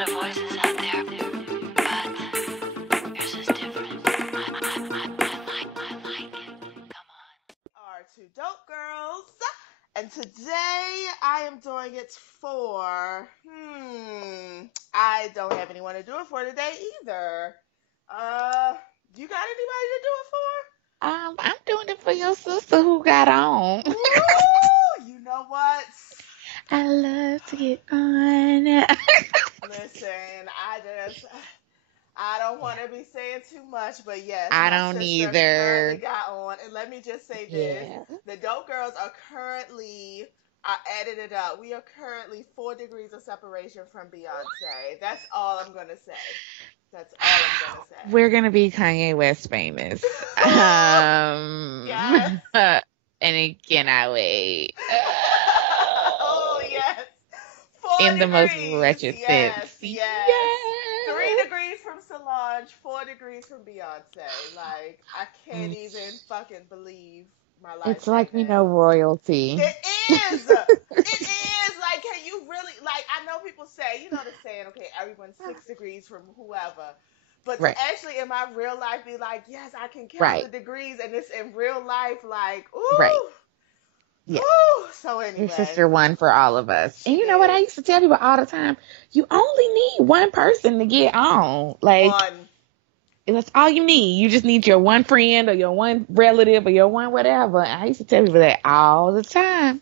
lot of voices out there, but yours is different. I like it. Come on. Are two dope girls, and today I am doing it for. I don't have anyone to do it for today either. You got anybody to do it for? I'm doing it for your sister who got on. Ooh, you know what? I love to get on. Listen, I don't want to be saying too much, but yes, I my don't sister currently either. got on. And let me just say this. Yeah. The Dope Girls are currently, I added it up. We are currently 4 degrees of separation from Beyonce. That's all I'm going to say. That's all I'm going to say. We're gonna be Kanye West famous. Yes. And it cannot wait. Oh, yes. 4 In the most degrees. wretched sense. Yes, yes. Yes. 3 degrees from Solange, 4 degrees from Beyonce. Like, I can't Mm. even fucking believe my life It's right like we know now. royalty. It is. It is. Like, can you really, like, I know people say, you know the saying, okay, everyone's 6 degrees from whoever. But to Right. actually in my real life be like, yes, I can count the Right. degrees, and it's in real life, like, Right. ooh, Yeah. ooh. So Your anyway, sister won for all of us. And she you know what? I did. used to tell people all the time, you only need one person to get on. Like, One. that's all you need. You just need your one friend or your one relative or your one whatever. I used to tell people that all the time.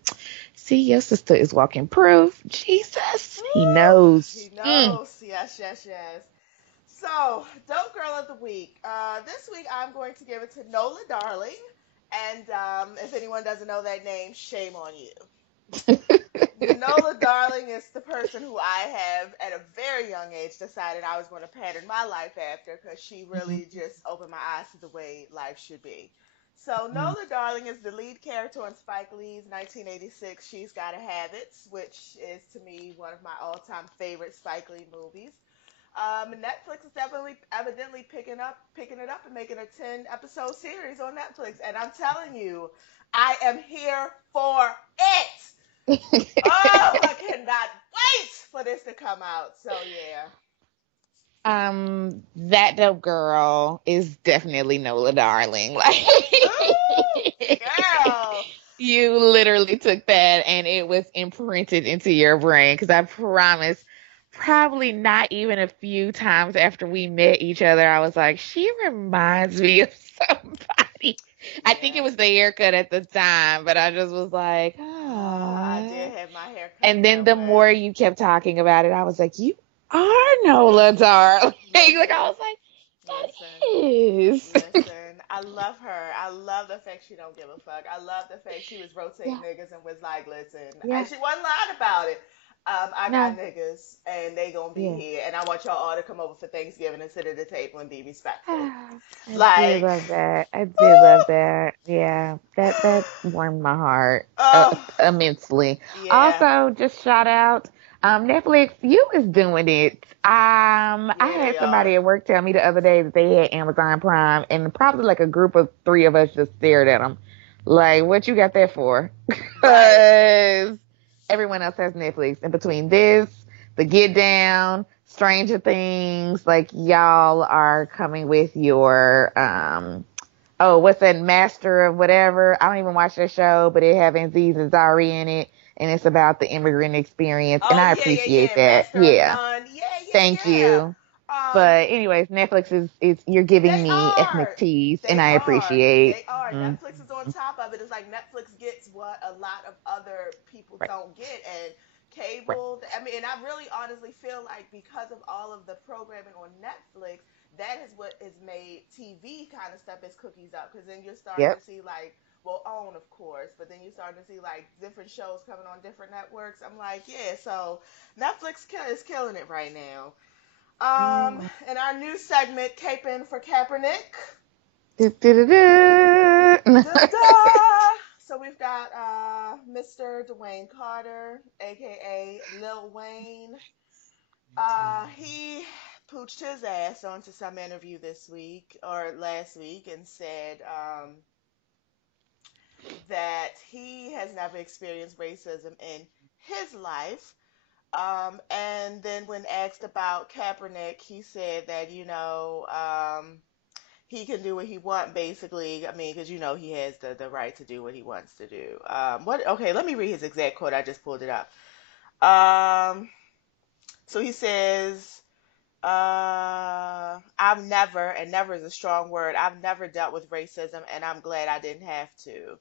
See, your sister is walking proof. Jesus. He knows. He knows. Yes, yes, yes. So, Dope Girl of the Week. This week I'm going to give it to Nola Darling. And if anyone doesn't know that name, shame on you. Nola Darling is the person who I have, at a very young age, decided I was going to pattern my life after, because she really just opened my eyes to the way life should be. So, Nola Darling is the lead character on Spike Lee's 1986 She's Gotta Have It, which is, to me, one of my all-time favorite Spike Lee movies. Netflix is definitely evidently picking it up and making a 10-episode series on Netflix. And I'm telling you, I am here for it. Oh, I cannot wait for this to come out. So yeah. That dope girl is definitely Nola Darling. Like, Ooh, girl. you literally took that and it was imprinted into your brain. Because I promise, probably not even a few times after we met each other, I was like, she reminds me of somebody. I think it Yeah. was the haircut at the time, but I just was like, I ah. did have my hair cut And then that the more way. you kept talking about it, I was like, you are Nola Darling. Like, I Listen, was like, listen, that is. listen. I love her. I love the fact she don't give a fuck. I love the fact she was rotating Yeah, niggas and was like, listen, yeah, and she wasn't lying about it. I got no, niggas, and they gonna be yeah. here, and I want y'all all to come over for Thanksgiving and sit at the table and be respectful. I did Like, love that. I did love woo! that. Yeah, that warmed my heart Oh, immensely. yeah, Also, just shout out, Netflix, you is doing it. I yeah, had they somebody are. at work tell me the other day that they had Amazon Prime, and probably like a group of three of us just stared at them, like, "What you got that for?" Right. Because everyone else has Netflix. And between this, The Get Down, Stranger Things, like y'all are coming with your what's that, Master of whatever? I don't even watch that show, but it have Aziz Ansari in it, and it's about the immigrant experience, and Oh, I yeah, yeah, appreciate yeah. that. Master of Yeah, None. Yeah, thank yeah, yeah. you. But anyways, Netflix is you're They giving me are. ethnic teas, and They I are. appreciate. They are. Mm, Netflix is on top of it. It's like Netflix gets what a lot of other people right, don't get. And right. cable, I mean, and I really honestly feel like because of all of the programming on Netflix, that is what has made TV kind of step its cookies up. Because then you're starting to Yep. see, like, well, OWN, of course, but then you're starting to see, like, different shows coming on different networks. I'm like, yeah, so is killing it right now. Mm. In our new segment, Caping for Kaepernick. Du-du-du-du. Da-da! So we've got Mr. Dwayne Carter, aka Lil Wayne. He pooched his ass onto some interview this week or last week and said that he has never experienced racism in his life. And then when asked about Kaepernick, he said that, he can do what he wants, basically. I mean, because, he has the right to do what he wants to do. Okay, let me read his exact quote. I just pulled it up. Um, so he says, I've never, and never is a strong word, I've never dealt with racism, and I'm glad I didn't have to.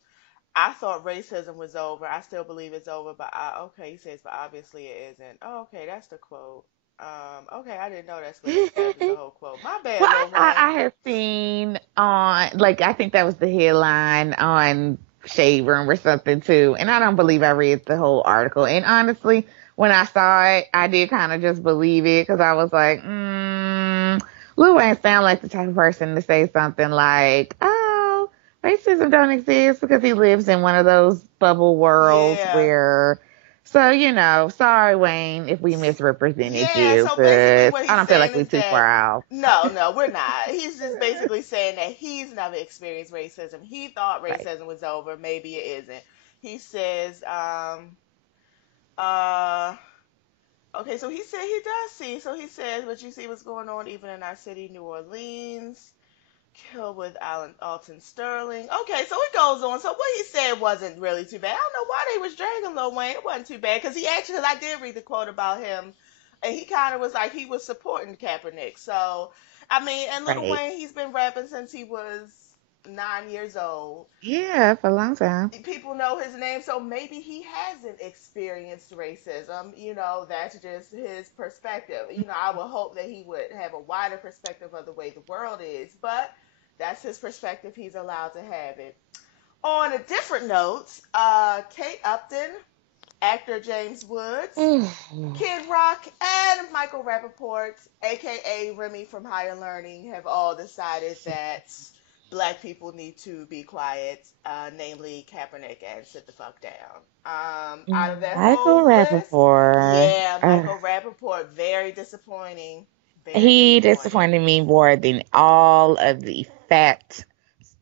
I thought racism was over. I still believe it's over, but okay, he says, but obviously it isn't. Oh, okay, that's the quote. Okay, I didn't know that's what that was the whole quote. My Well, bad, I Lil thought Wayne. I had seen on, like, I think that was the headline on Shade Room or something too. And I don't believe I read the whole article. And honestly, when I saw it, I did kind of just believe it because I was like, Lil Wayne sound like the type of person to say something like, oh, racism don't exist because he lives in one of those bubble worlds Yeah. where sorry, Wayne, if we misrepresented Yeah, you, so basically because what I he's don't feel saying like we're is too far that out. no, no, we're not. He's just basically saying that he's never experienced racism. He thought Right. racism was over. Maybe it isn't. He says, uh, okay, so he said he does see. So he says, but you see what's going on even in our city, New Orleans. Kill with Alan Alton Sterling. Okay, so it goes on. So what he said wasn't really too bad. I don't know why they was dragging Lil Wayne. It wasn't too bad because cause I did read the quote about him, and he kind of was like he was supporting Kaepernick. So I mean, and Lil Right. Wayne, he's been rapping since he was 9 years old. Yeah, for a long time. People know his name, so maybe he hasn't experienced racism. That's just his perspective. I would hope that he would have a wider perspective of the way the world is, but that's his perspective. He's allowed to have it. On a different note, Kate Upton, actor James Woods, Kid Rock, and Michael Rappaport, aka Remy from Higher Learning, have all decided that black people need to be quiet, namely Kaepernick, and sit the fuck down. Out of that Michael whole list, Rappaport. yeah, Michael Rappaport, very disappointing. Very He disappointing. disappointed me more than all of the fat,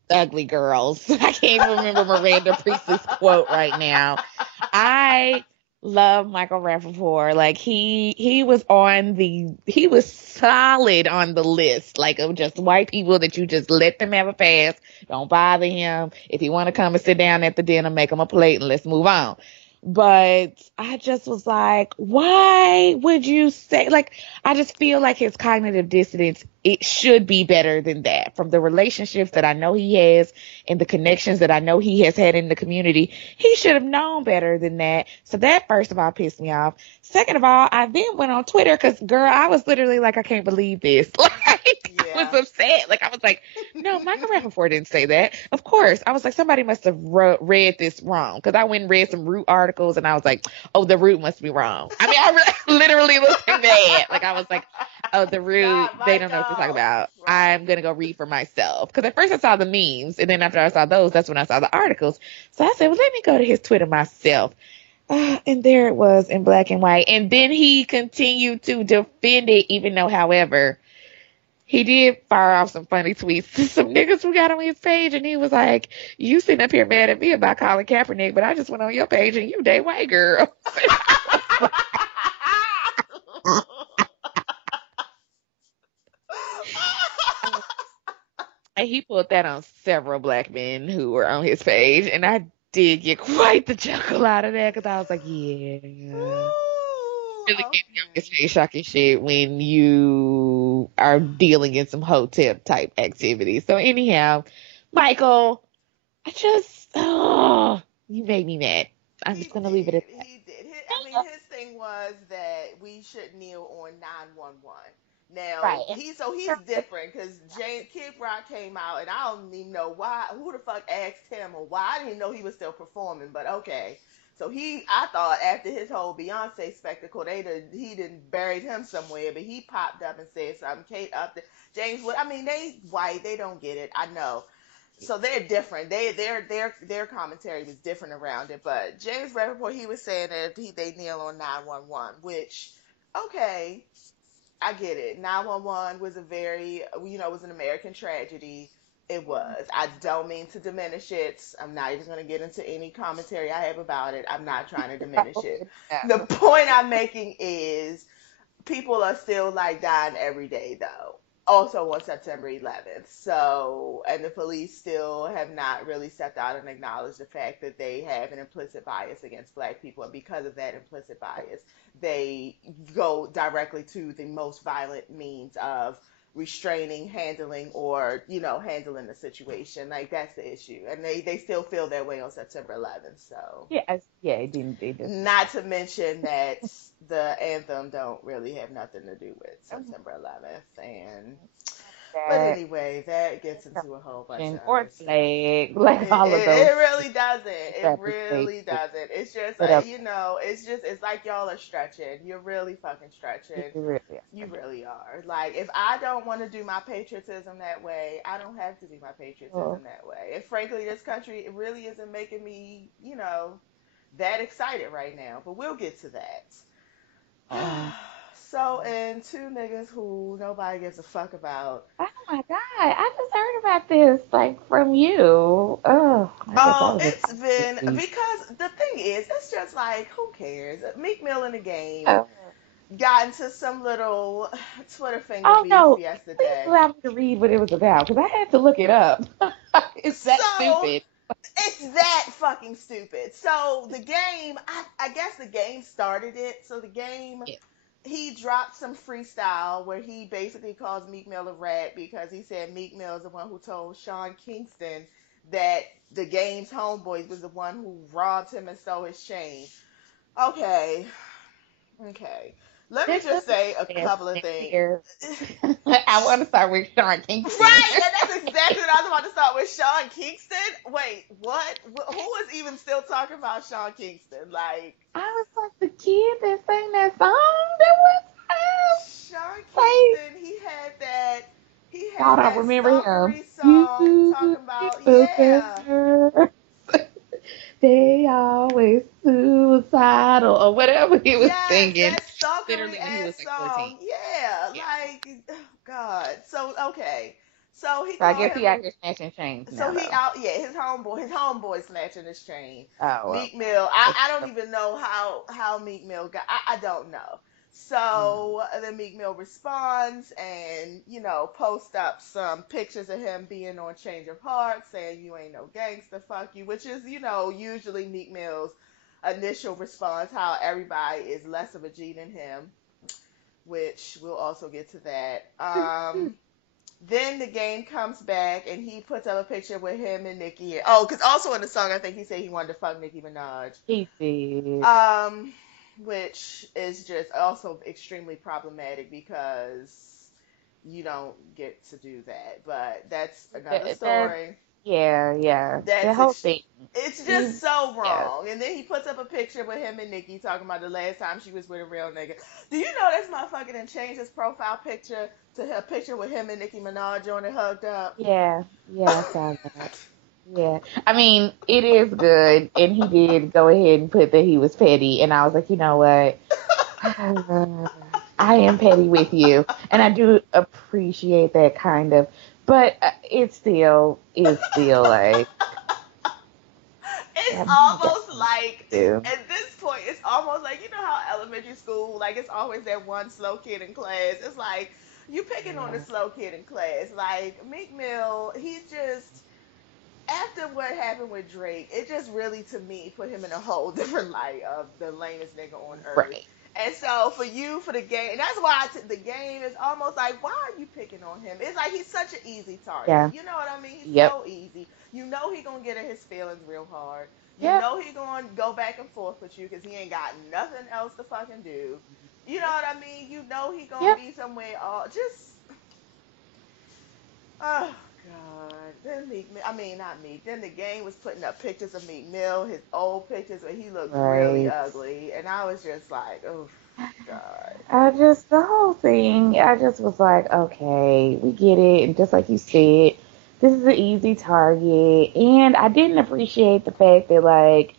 ugly girls. I can't remember Miranda Priest's quote right now. I love Michael Rappaport. Like he was solid on the list, like of just white people that you just let them have a pass. Don't bother him. If you want to come and sit down at the dinner, make him a plate and let's move on. But I just was like, why would you say, like, I just feel like his cognitive dissonance, it should be better than that. From the relationships that I know he has and the connections that I know he has had in the community, he should have known better than that. So that, first of all, pissed me off. Second of all, I then went on Twitter because, girl, I was literally like, I can't believe this. Like, I was Yeah. upset. Like, I was like, no, Michael Rappaport didn't say that. Of course. I was like, somebody must have read this wrong. Because I went and read some Root articles and I was like, oh, the Root must be wrong. I mean, literally was mad. Like, I was like, oh, the Root, Stop, they don't know what to talk Michael. about. Right. I'm going to go read for myself. Because at first I saw the memes. And then after I saw those, that's when I saw the articles. So I said, well, let me go to his Twitter myself. And there it was in black and white. And then he continued to defend it, even though, however, he did fire off some funny tweets to some niggas who got on his page, and he was like, "You sitting up here mad at me about Colin Kaepernick, but I just went on your page and you day white girl." And he put that on several black men who were on his page, and I did get quite the chuckle out of that because I was like, "Yeah." Ooh, Really can't be on this okay. face shocking shit when you are dealing in some hotep type activity. So anyhow, Michael, you made me mad. I'm He just gonna leave it did. at that. He did. I mean, his thing was that we should kneel on 911. Now Right. he's different because Kid Rock came out and I don't even know why. Who the fuck asked him or why? I didn't even know he was still performing. But okay, so I thought after his whole Beyonce spectacle, he didn't buried him somewhere, but he popped up and said something. Kate up James Wood. I mean, they white. They don't get it. I know, so they're different. Their commentary was different around it. But James Rappaport, he was saying that they kneel on 911, which okay, I get it. 911 was a very was an American tragedy. It was. I don't mean to diminish it. I'm not even going to get into any commentary I have about it. I'm not trying to diminish it. The point I'm making is people are still like dying every day though. Also on September 11th. So, and the police still have not really stepped out and acknowledged the fact that they have an implicit bias against black people. And because of that implicit bias, they go directly to the most violent means of restraining, handling, or, handling the situation. Like, that's the issue. And they still feel that way on September 11th. So, Yeah, it didn't. They just. not to mention that the anthem don't really have nothing to do with September 11th. But That anyway, that gets into a whole bunch of or other stuff. flag, like It, all of those it, it really doesn't. It separate really states. doesn't. It's just, But it's like y'all are stretching. You're really fucking stretching. you really You are. really are. Like, if I don't want to do my patriotism that way, I don't have to do my Oh. patriotism that way. And frankly, this country, it really isn't making me, that excited right now. But we'll get to that. So, and two niggas who nobody gives a fuck about. Oh my God, I just heard about this, like, from you. Oh, I guess I Oh, was just it's been, confused. because the thing is, it's just like, who cares? Meek Mill in the game Oh, got into some little Twitter finger oh beef no, please yesterday. allow me to read what it was about, because I had to look it up. It's that So, stupid. it's that fucking stupid. So, the game, I guess the game started it. So, the game, Yeah. he dropped some freestyle where he basically calls Meek Mill a rat because he said Meek Mill is the one who told Sean Kingston that the game's homeboys was the one who robbed him and stole his chain. Okay, okay. Let me This just say a is couple of things. here. I want to start with Sean Kingston. Right, and that's exactly what I was about to start with. Sean Kingston. Wait, what? Who is even still talking about Sean Kingston? Like, I was like, the kid that sang that song that Sean was Kingston, he y'all had don't that remember him. suckery song You talking about, yeah. girls, they always suicidal or whatever he was Yes, singing. that stalkery Literally when he was ass like 14. song. Yeah, Yeah. like, oh, God. So, okay. So he So I called guess him he out here snatching chains so now he though. out, yeah, his homeboy snatching his chain. Oh well. Meek Mill, I don't even know how Meek Mill got, I don't know. Mm. So then Meek Mill responds and, post up some pictures of him being on Change of Heart, saying you ain't no gangster, fuck you, which is, usually Meek Mill's initial response, how everybody is less of a G than him, which we'll also get to that. Then the game comes back and he puts up a picture with him and Nicki. Oh, because also in the song, I think he said he wanted to fuck Nicki Minaj. He did. Um, which is just also extremely problematic because you don't get to do that. But that's another That story. yeah. The That's whole thing. it's He just so yeah. wrong. And then he puts up a picture with him and Nikki talking about the last time she was with a real nigga. Do you know this motherfucker done changed his profile picture to a picture with him and Nicki Minaj on it hugged up? Yeah, I saw that. Yeah. I mean, it is good. And he did go ahead and put that he was petty. And I was like, you know what? I am petty with you. And I do appreciate that kind of. But it's still like, It's I mean, you got almost something like to do. at this point, it's almost like how elementary school, like it's always that one slow kid in class. It's like you picking on the Yeah. slow kid in class. Like Meek Mill, he just after what happened with Drake, it just really to me put him in a whole different light of the lamest nigga on earth. Right. And so for the game, and that's why the game is almost like, why are you picking on him? It's like he's such an easy target. Yeah. You know what I mean? He's Yep. so easy. You know he gonna get in his feelings real hard. You Yep. know he gonna go back and forth with you because he ain't got nothing else to fucking do. You know what I mean? You know he gonna Yep. be somewhere all just oh God. Then Meek Mill, I mean not Meek. Then the game was putting up pictures of Meek Mill, his old pictures where he looked really Right. ugly, and I was just like, oh God. The whole thing, I just was like, okay, we get it. And just like you said, this is an easy target. And I didn't appreciate the fact that, like,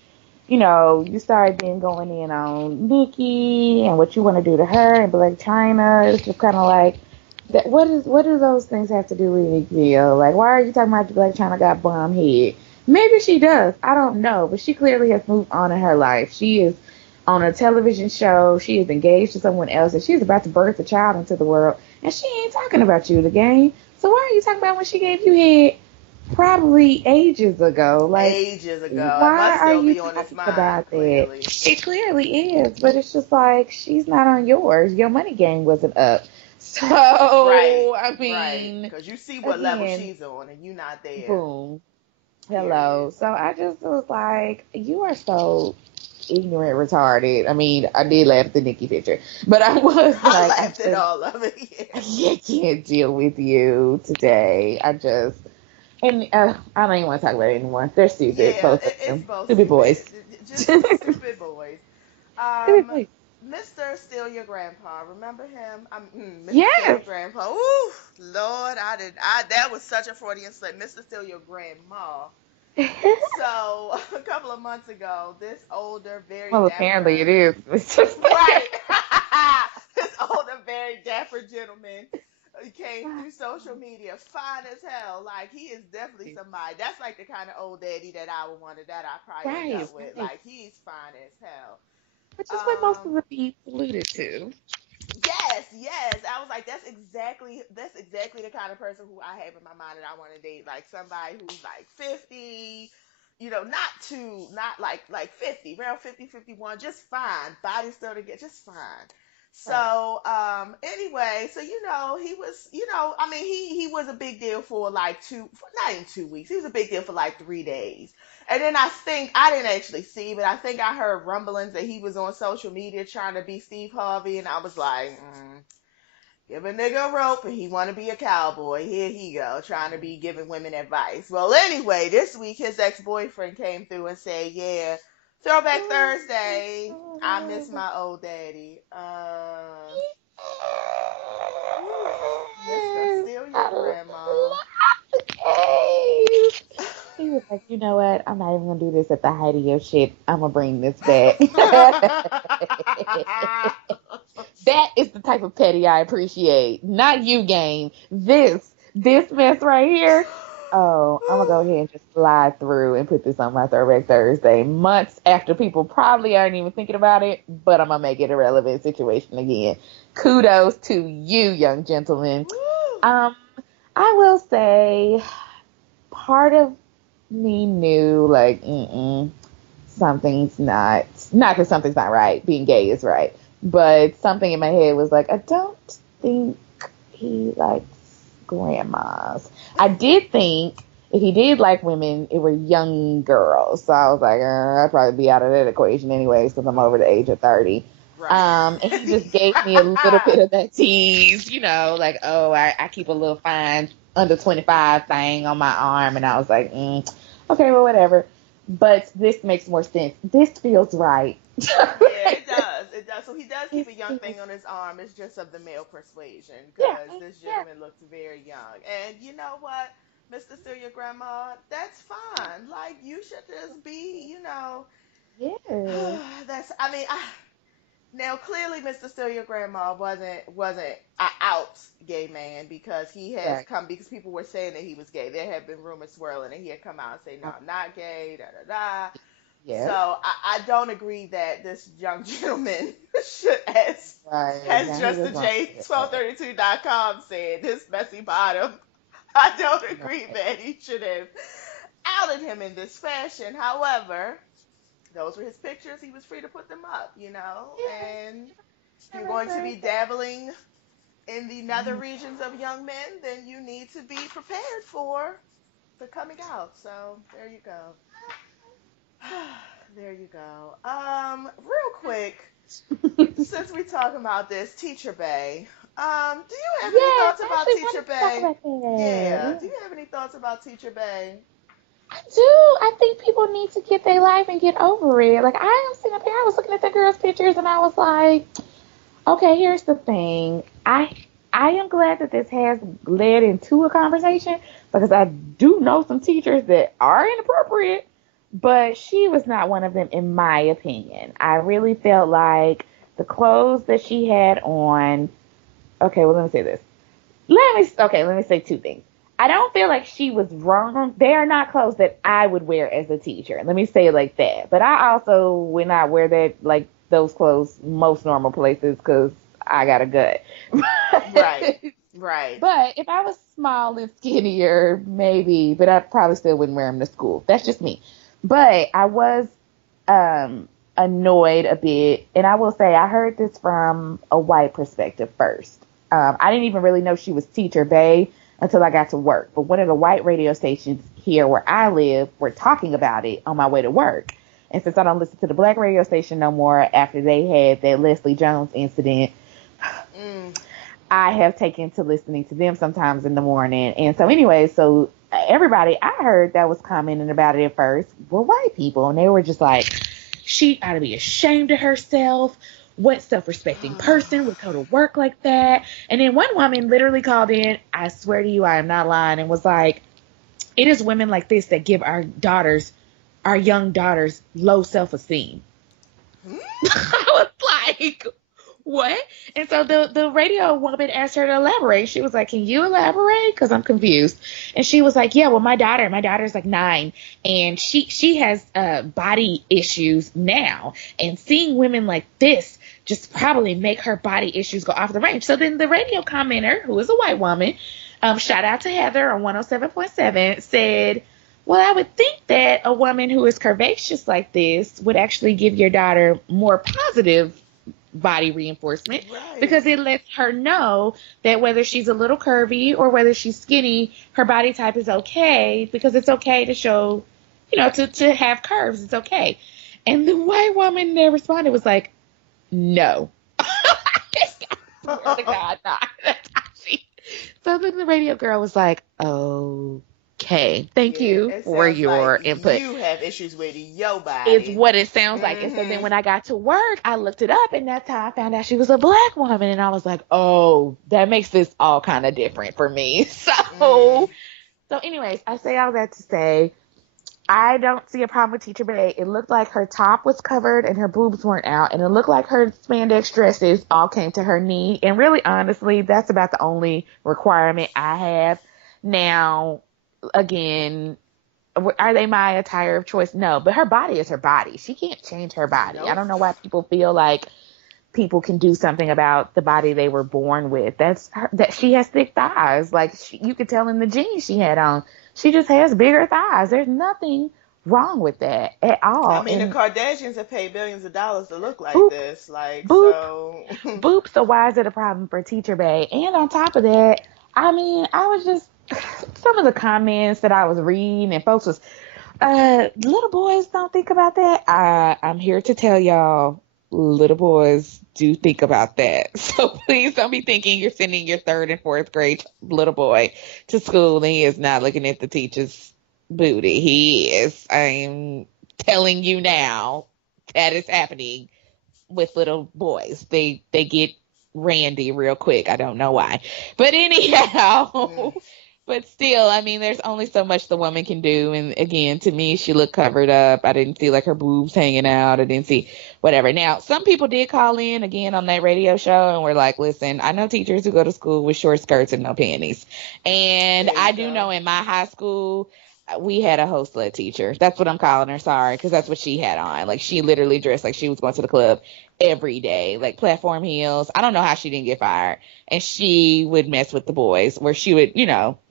you started then going in on Nikki and what you want to do to her and Black China. It's just kind of like, That what do those things have to do with Nickville? Like, why are you talking about like China got bomb head? Maybe she does. I don't know, but she clearly has moved on in her life. She is on a television show. She is engaged to someone else, and she's about to birth a child into the world. And she ain't talking about you, the game. So why are you talking about when she gave you head probably ages ago? Like, Ages ago. It why must are still you be on his talking mind, about that? clearly. It clearly is, but it's just like she's not on yours. Your money game wasn't up. Right, So, I right. mean, Because you see what level again, she's on, and you not there. boom, Period. hello. So I just was like, you are so ignorant, retarded. I mean, I did laugh at the Nikki picture, but I was I like, laughed at all of it. Yeah. I can't deal with you today. And I don't even want to talk about it anymore. They're stupid, Yeah, both of it's them. both Stupid stupid. boys. Just Stupid stupid boys. Um, boys. Mr. Steal Your Grandpa. Remember him? Mr. Steal Your Yes. Grandpa. Ooh, Lord, that was such a Freudian slip. Mr. Steal Your Grandma. So, a couple of months ago, this older, very Well, apparently it dapper, is. It's just right, this older, very dapper gentleman came through social media, fine as hell. Like, he is definitely somebody. That's like the kind of old daddy that I would want to, that I probably end right, up with. right. Like, he's fine as hell. Which is what most of Um, the beats alluded to. yes, yes. I was like, that's exactly the kind of person who I have in my mind that I want to date. Like somebody who's like 50, not like 50, around 50, 51, just fine. Body still together, just fine. Right. So, anyway, so he was, I mean, he was a big deal for like not even 2 weeks. He was a big deal for like 3 days. And then I think I didn't actually see, but I think I heard rumblings that he was on social media trying to be Steve Harvey, and I was like, give a nigga a rope, and he want to be a cowboy. Here he go, trying to be giving women advice. Well, anyway, this week his ex boyfriend came through and said, yeah, Throwback Thursday. I miss my old daddy. Whew, Mr. Steal Your Grandma. He was like, you know what? I'm not even gonna do this at the height of your shit. I'm gonna bring this back. That is the type of petty I appreciate. Not you, game. This mess right here. Oh, I'm gonna go ahead and just slide through and put this on my Throwback Thursday. Months after people probably aren't even thinking about it, but I'm gonna make it a relevant situation again. Kudos to you, young gentleman. Woo. Um, I will say part of me knew like, something's not that something's not right. Being gay is right, but something in my head was like, I don't think he likes grandmas. I did think if he did like women, it were young girls. So I was like, I'd probably be out of that equation anyways because I'm over the age of 30. Right. And he just gave me a little bit of that tease, like, oh, I keep a little fine under 25 thing on my arm. And I was like, okay, well, whatever. But this makes more sense. This feels right. Yeah, it does. It does. So he does keep a young thing on his arm. It's just of the male persuasion Yeah, because this yeah, gentleman looks very young. And you know what, Mr. Steal Your Grandma, that's fine. Like you should just be, yeah. that's. I mean, now clearly Mr. Steal Your Grandma wasn't a out gay man because he has Right. come because people were saying that he was gay. There have been rumors swirling and he had come out and say, no, I'm not gay. Da da da. So Yeah. I don't agree that this young gentleman should, Right. as Now he just the was wrong. J1232.com said, this messy bottom. I don't agree Right. that he should have outed him in this fashion. However, those were his pictures. He was free to put them up, and if you're going to be dabbling in the nether regions of young men, then you need to be prepared for the coming out. So there you go. There you go. Real quick, since we're talking about this, Teacher Bay. Do you have any Yes, thoughts I about actually Teacher wanted to talk Bay? about that. Yeah. Yeah. Do you have any thoughts about Teacher Bay? I do. I think people need to get their life and get over it. Like I am sitting up here, I was looking at the girls' pictures and I was like, okay, here's the thing. I am glad that this has led into a conversation because I do know some teachers that are inappropriate, but she was not one of them in my opinion. I really felt like the clothes that she had on. Okay, well let me say this. let me say two things. I don't feel like she was wrong. They are not clothes that I would wear as a teacher. Let me say it like that. But I also would not wear that, like, those clothes most normal places because I got a gut. Right. Right. But if I was small and skinnier, maybe, but I probably still wouldn't wear them to school. That's just me. But I was annoyed a bit, and I will say I heard this from a white perspective first. I didn't even really know she was Teacher Bay until I got to work. But one of the white radio stations here where I live were talking about it on my way to work. And since I don't listen to the black radio station no more after they had that Leslie Jones incident, I have taken to listening to them sometimes in the morning. And so anyway, so everybody I heard that was commenting about it at first were white people. And they were just like, she ought to be ashamed of herself. What self-respecting person would go to work like that? And then one woman literally called in, I swear to you, I am not lying, and was like, it is women like this that give our young daughters, low self-esteem. I was like, what? And so the radio woman asked her to elaborate. She was like, can you elaborate? Because I'm confused. And she was like, yeah, well, my daughter's like 9, and she has body issues now. And seeing women like this just probably make her body issues go off the range. So then the radio commenter, who is a white woman, shout out to Heather on 107.7, said, well, I would think that a woman who is curvaceous like this would actually give your daughter more positive body reinforcement, right? Because it lets her know that whether she's a little curvy or whether she's skinny, her body type is okay, because it's okay to show, to have curves. It's okay. And the white woman that responded was like, no. I swear to God, not. So then the radio girl was like, okay, thank you for your input. You have issues with your body. It's what it sounds like. And so then when I got to work, I looked it up, and that's how I found out she was a black woman. And I was like, oh, that makes this all kind of different for me. So anyways, I say all that to say, I don't see a problem with Teacher Bay. It looked like her top was covered and her boobs weren't out. And it looked like her spandex dresses all came to her knee. And really, honestly, that's about the only requirement I have. Now, again, are they my attire of choice? No, but her body is her body. She can't change her body. Nope. I don't know why people feel like people can do something about the body they were born with. That she has thick thighs. Like, you could tell in the jeans she had on. She just has bigger thighs. There's nothing wrong with that at all. I mean, the Kardashians have paid billions of dollars to look like this. Like, so. Boop. So why is it a problem for Teacher Bay? And on top of that, I mean, I was just, some of the comments that I was reading, and folks was, little boys don't think about that. I'm here to tell y'all, little boys do think about that. So please don't be thinking you're sending your 3rd and 4th grade little boy to school and he is not looking at the teacher's booty. He is. I'm telling you now, that is happening with little boys. They get randy real quick. I don't know why. But anyhow, but still, I mean, there's only so much the woman can do. And again, to me, she looked covered up. I didn't see like her boobs hanging out. I didn't see whatever. Now, some people did call in again on that radio show and were like, listen, I know teachers who go to school with short skirts and no panties. And I do know in my high school, we had a host-led teacher. That's what I'm calling her, sorry, because that's what she had on. Like, she literally dressed like she was going to the club every day, like platform heels. I don't know how she didn't get fired. And she would mess with the boys, where she would,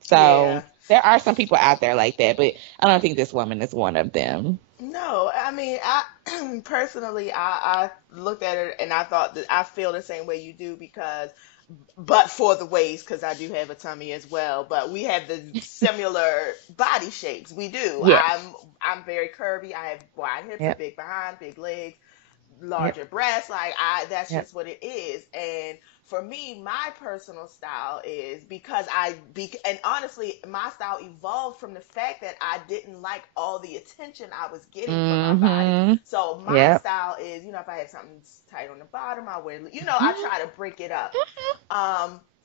so there are some people out there like that, but I don't think this woman is one of them. No, I mean, I personally, I looked at it and I thought that I feel the same way you do, but for the waist, because I do have a tummy as well, but we have the similar body shapes. We do. Yes. I'm very curvy. I have wide hips, a big behind, big legs, larger breasts. Like, that's just what it is. And for me, my personal style is and honestly, my style evolved from the fact that I didn't like all the attention I was getting from my body. So my style is, if I have something tight on the bottom, I wear, I try to break it up.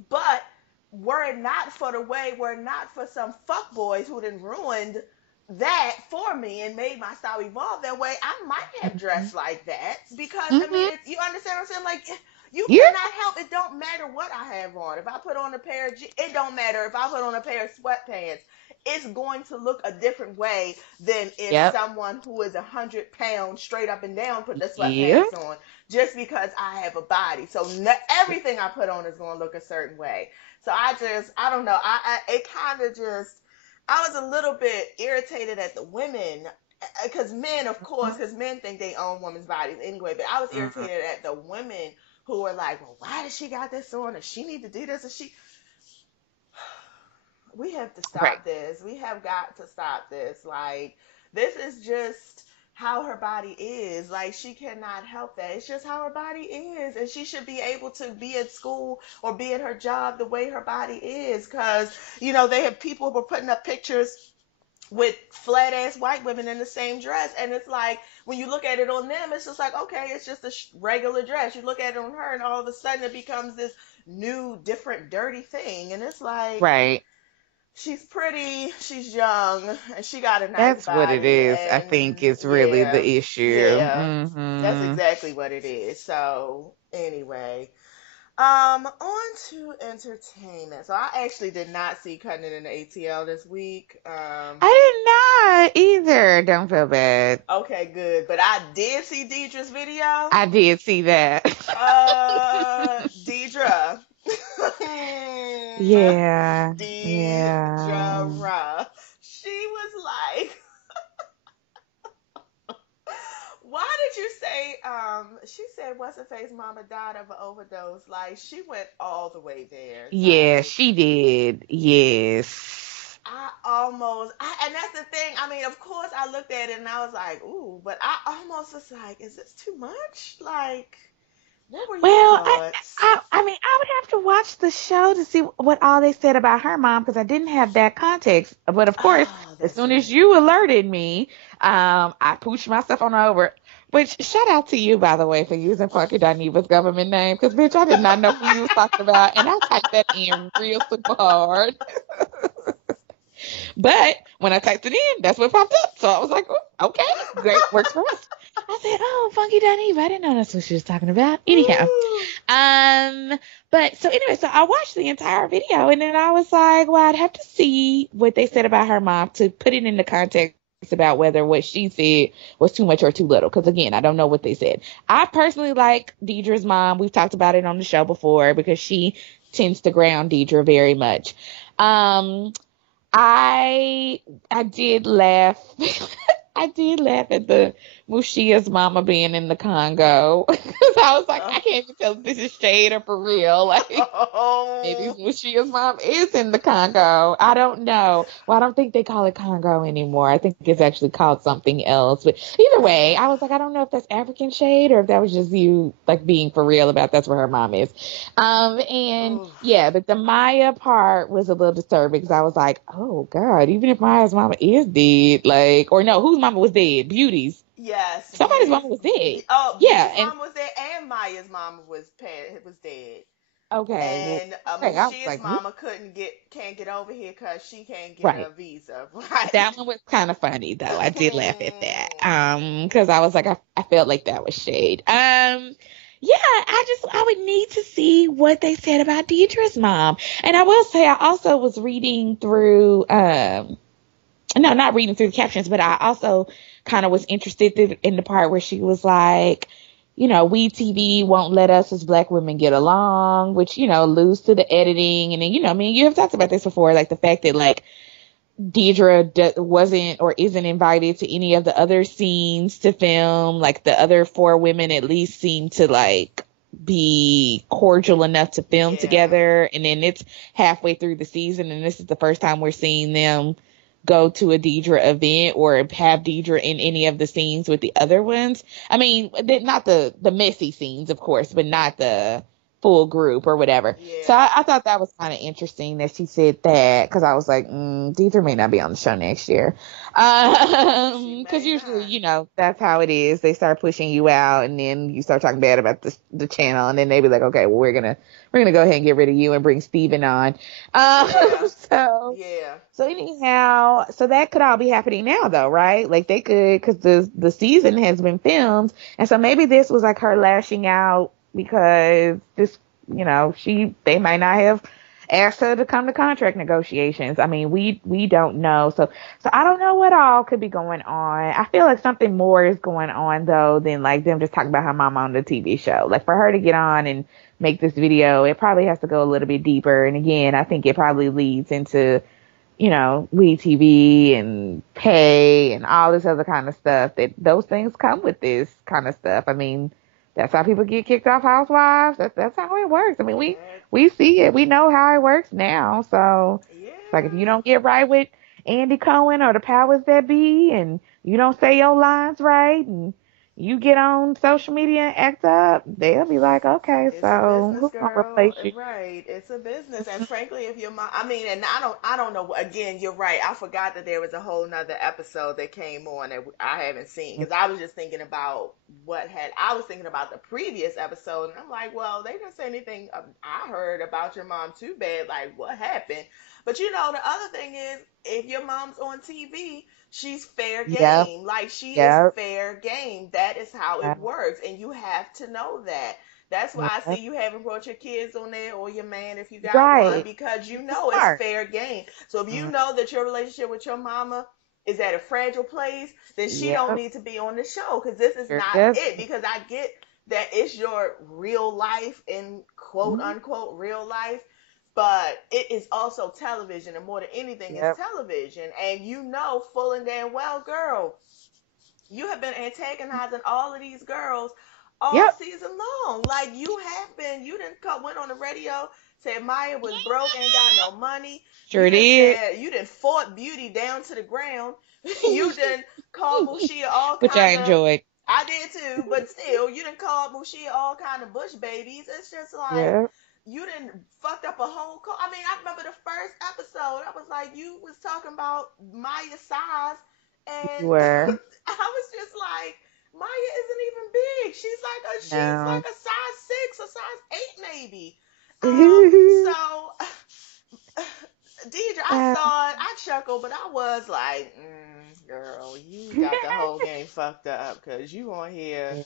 But were it not for some fuckboys who done ruined that for me and made my style evolve that way, I might have dressed like that, because I mean, you understand what I'm saying? Like, You Yeah. cannot help. It don't matter what I have on. If I put on a pair of it don't matter if I put on a pair of sweatpants. It's going to look a different way than if Yep. someone who is 100 pounds straight up and down put the Yeah. sweatpants on. Just because I have a body, so everything I put on is going to look a certain way. So I don't know. It kind of just, I was a little bit irritated at the women because men, of course, because men think they own women's bodies anyway. But I was Mhm. irritated at the women who were like, "Well, why does she got this on? Does she need to do this? Is she?" We have to Right. stop this. We have got to stop this. Like, this is just how her body is. Like, she cannot help that. It's just how her body is. And she should be able to be at school or be at her job the way her body is. Because, they have people who were putting up pictures with flat ass white women in the same dress. And it's like, when you look at it on them, it's just like, okay, it's just a regular dress. You look at it on her, and all of a sudden it becomes this new, different, dirty thing. And it's like, Right. she's pretty, she's young, and she got a nice That's what it body. is. I think And is really yeah, the issue. yeah, that's Hmm. exactly what it is. So anyway, on to entertainment. So I actually did not see Cutting It in the ATL this week. I did not either. Don't feel bad. Okay, good. But I did see Deidre's video. I did see that. Deidre. Yeah. Yeah. Deidre. She was like, why did you say, she said, what's her face, mama died of an overdose? Like, she went all the way there. Yeah, Like, she did. Yes. and that's the thing. I mean, of course, I looked at it and I was like, ooh, but I almost was like, is this too much? Like, what were your Well, thoughts? I mean, I would have to watch the show to see what all they said about her mom because I didn't have that context. But of course, Oh, as that's soon as right. you alerted me, I pushed myself on over. Which shout out to you, by the way, for using Funky Dineva's government name because bitch, I did not know who you was talking about, and I typed that in real super hard. But when I typed it in, that's what popped up. So I was like, oh, okay, great, works for us. I said, oh, Funky Dineva. I didn't know that's what she was talking about. Anyhow, Ooh. but so anyway, so I watched the entire video and then I was like, well, I'd have to see what they said about her mom to put it into context about whether what she said was too much or too little. Because again, I don't know what they said. I personally like Deidre's mom. We've talked about it on the show before because she tends to ground Deidre very much. I did laugh. I did laugh at the Mushia's mama being in the Congo. 'Cause I was like, I can't even tell if this is shade or for real. Like, maybe Oh. Mushia's mom is in the Congo. I don't know. Well, I don't think they call it Congo anymore. I think it's actually called something else. But either way, I was like, I don't know if that's African shade or if that was just you like being for real about that's where her mom is. And Oof. yeah, but the Maya part was a little disturbing because I was like, oh God, even if Maya's mama is dead, like, or no, whose mama was dead? Beauty's. Yes, Somebody's mama was dead. Yeah, Beauty's and mom was there, and Maya's mama was dead. okay, well, And okay, I was Mushia's like, what? mama can't get over here because she can't get Right. a visa. Right. That one was kind of funny though. I did laugh at that. Because I was like, I felt like that was shade. Yeah, I would need to see what they said about Deidre's mom. And I will say I also was reading through no, not reading through the captions, but I also kind of was interested in the part where she was like, we TV won't let us as black women get along, which, alludes to the editing. And then, I mean, you have talked about this before, like the fact that like Deidre wasn't or isn't invited to any of the other scenes to film. Like the other four women at least seem to like be cordial enough to film Yeah. together. And then it's halfway through the season and this is the first time we're seeing them go to a Deidre event or have Deidre in any of the scenes with the other ones. I mean, not the messy scenes, of course, but not the full group or whatever. So Yeah. I thought that was kind of interesting that she said that because I was like, Deidre may not be on the show next year. She Because may usually, not. that's how it is. They start pushing you out and then you start talking bad about the channel and then they be like, okay, well, we're gonna go ahead and get rid of you and bring Steven on. Yeah. So Yeah. so anyhow, so that could all be happening now though, right? Like they could, because the season has been filmed. And so maybe this was like her lashing out because this, they might not have asked her to come to contract negotiations. I mean, we don't know. So I don't know what all could be going on. I feel like something more is going on though than like them just talking about her mama on the TV show. Like for her to get on and make this video, it probably has to go a little bit deeper. And again, I think it probably leads into, We TV and pay and all this other kind of stuff, that those things come with this kind of stuff. I mean, that's how people get kicked off Housewives. That's how it works. I mean, we see it. We know how it works now. So it's like if you don't get right with Andy Cohen or the powers that be, and you don't say your lines right, and you get on social media and act up, they'll be like, okay, It's a so business, who's gonna girl. replace you? Right. It's a business. And frankly, if your mom, I mean, and I don't know. Again, you're right. I forgot that there was a whole nother episode that came on that I haven't seen, because I was just thinking about I was thinking about the previous episode, and I'm like, well, they didn't say anything I heard about your mom too bad. Like, what happened? But the other thing is, if your mom's on TV, she's fair Yep, game. Like, she is yep, fair game. That is how it yep, works. And you have to know that. That's why I yep. see you haven't brought your kids on there, or your man if you got one, Right. because It's it's smart. fair game. So if you Mm, know that your relationship with your mama is at a fragile place, then she don't yep. need to be on the show, because this is Sure not does. it. Because I get that it's your real life, in quote Mhm. unquote real life, but it is also television, and more than anything, it's Yep. television. And full and damn well, girl, you have been antagonizing all of these girls all Yep. season long. Like, you didn't went on the radio, said Maya was broke, ain't got no money. Sure did. You didn't fought Beauty down to the ground. You didn't call Mushia all Which I kind of, enjoyed. I did too, but still, you didn't call Mushia all kind of bush babies. It's just like, Yep. you didn't fucked up a whole I mean, I remember the first episode, I was like, you was talking about Maya's size, You and were. I was just like, Maya isn't even big. She's No. like a size 6 or size 8 maybe. So Deidre, I Uh, saw it, I chuckled, but I was like, girl, you got the whole game fucked up, because you on here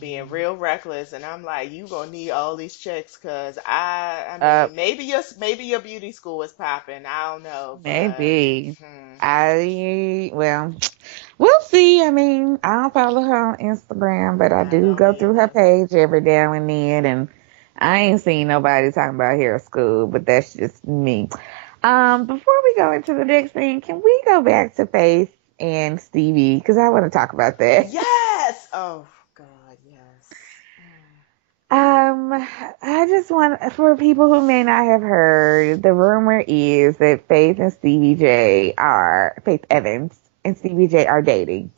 being real reckless, and I'm like, you gonna need all these checks, because I uh, mean, maybe your beauty school is popping, I don't know, but maybe. hmm, Well, we'll see. I mean, I don't follow her on Instagram, but I I do don't go through her either. page every now and then, and I ain't seen nobody talking about hair school, but that's just me. Before we go into the next thing, can we go back to Faith and Stevie? Because I want to talk about that. Yes. Oh God, yes. I just want, for people who may not have heard, the rumor is that Faith Evans and Stevie J are dating.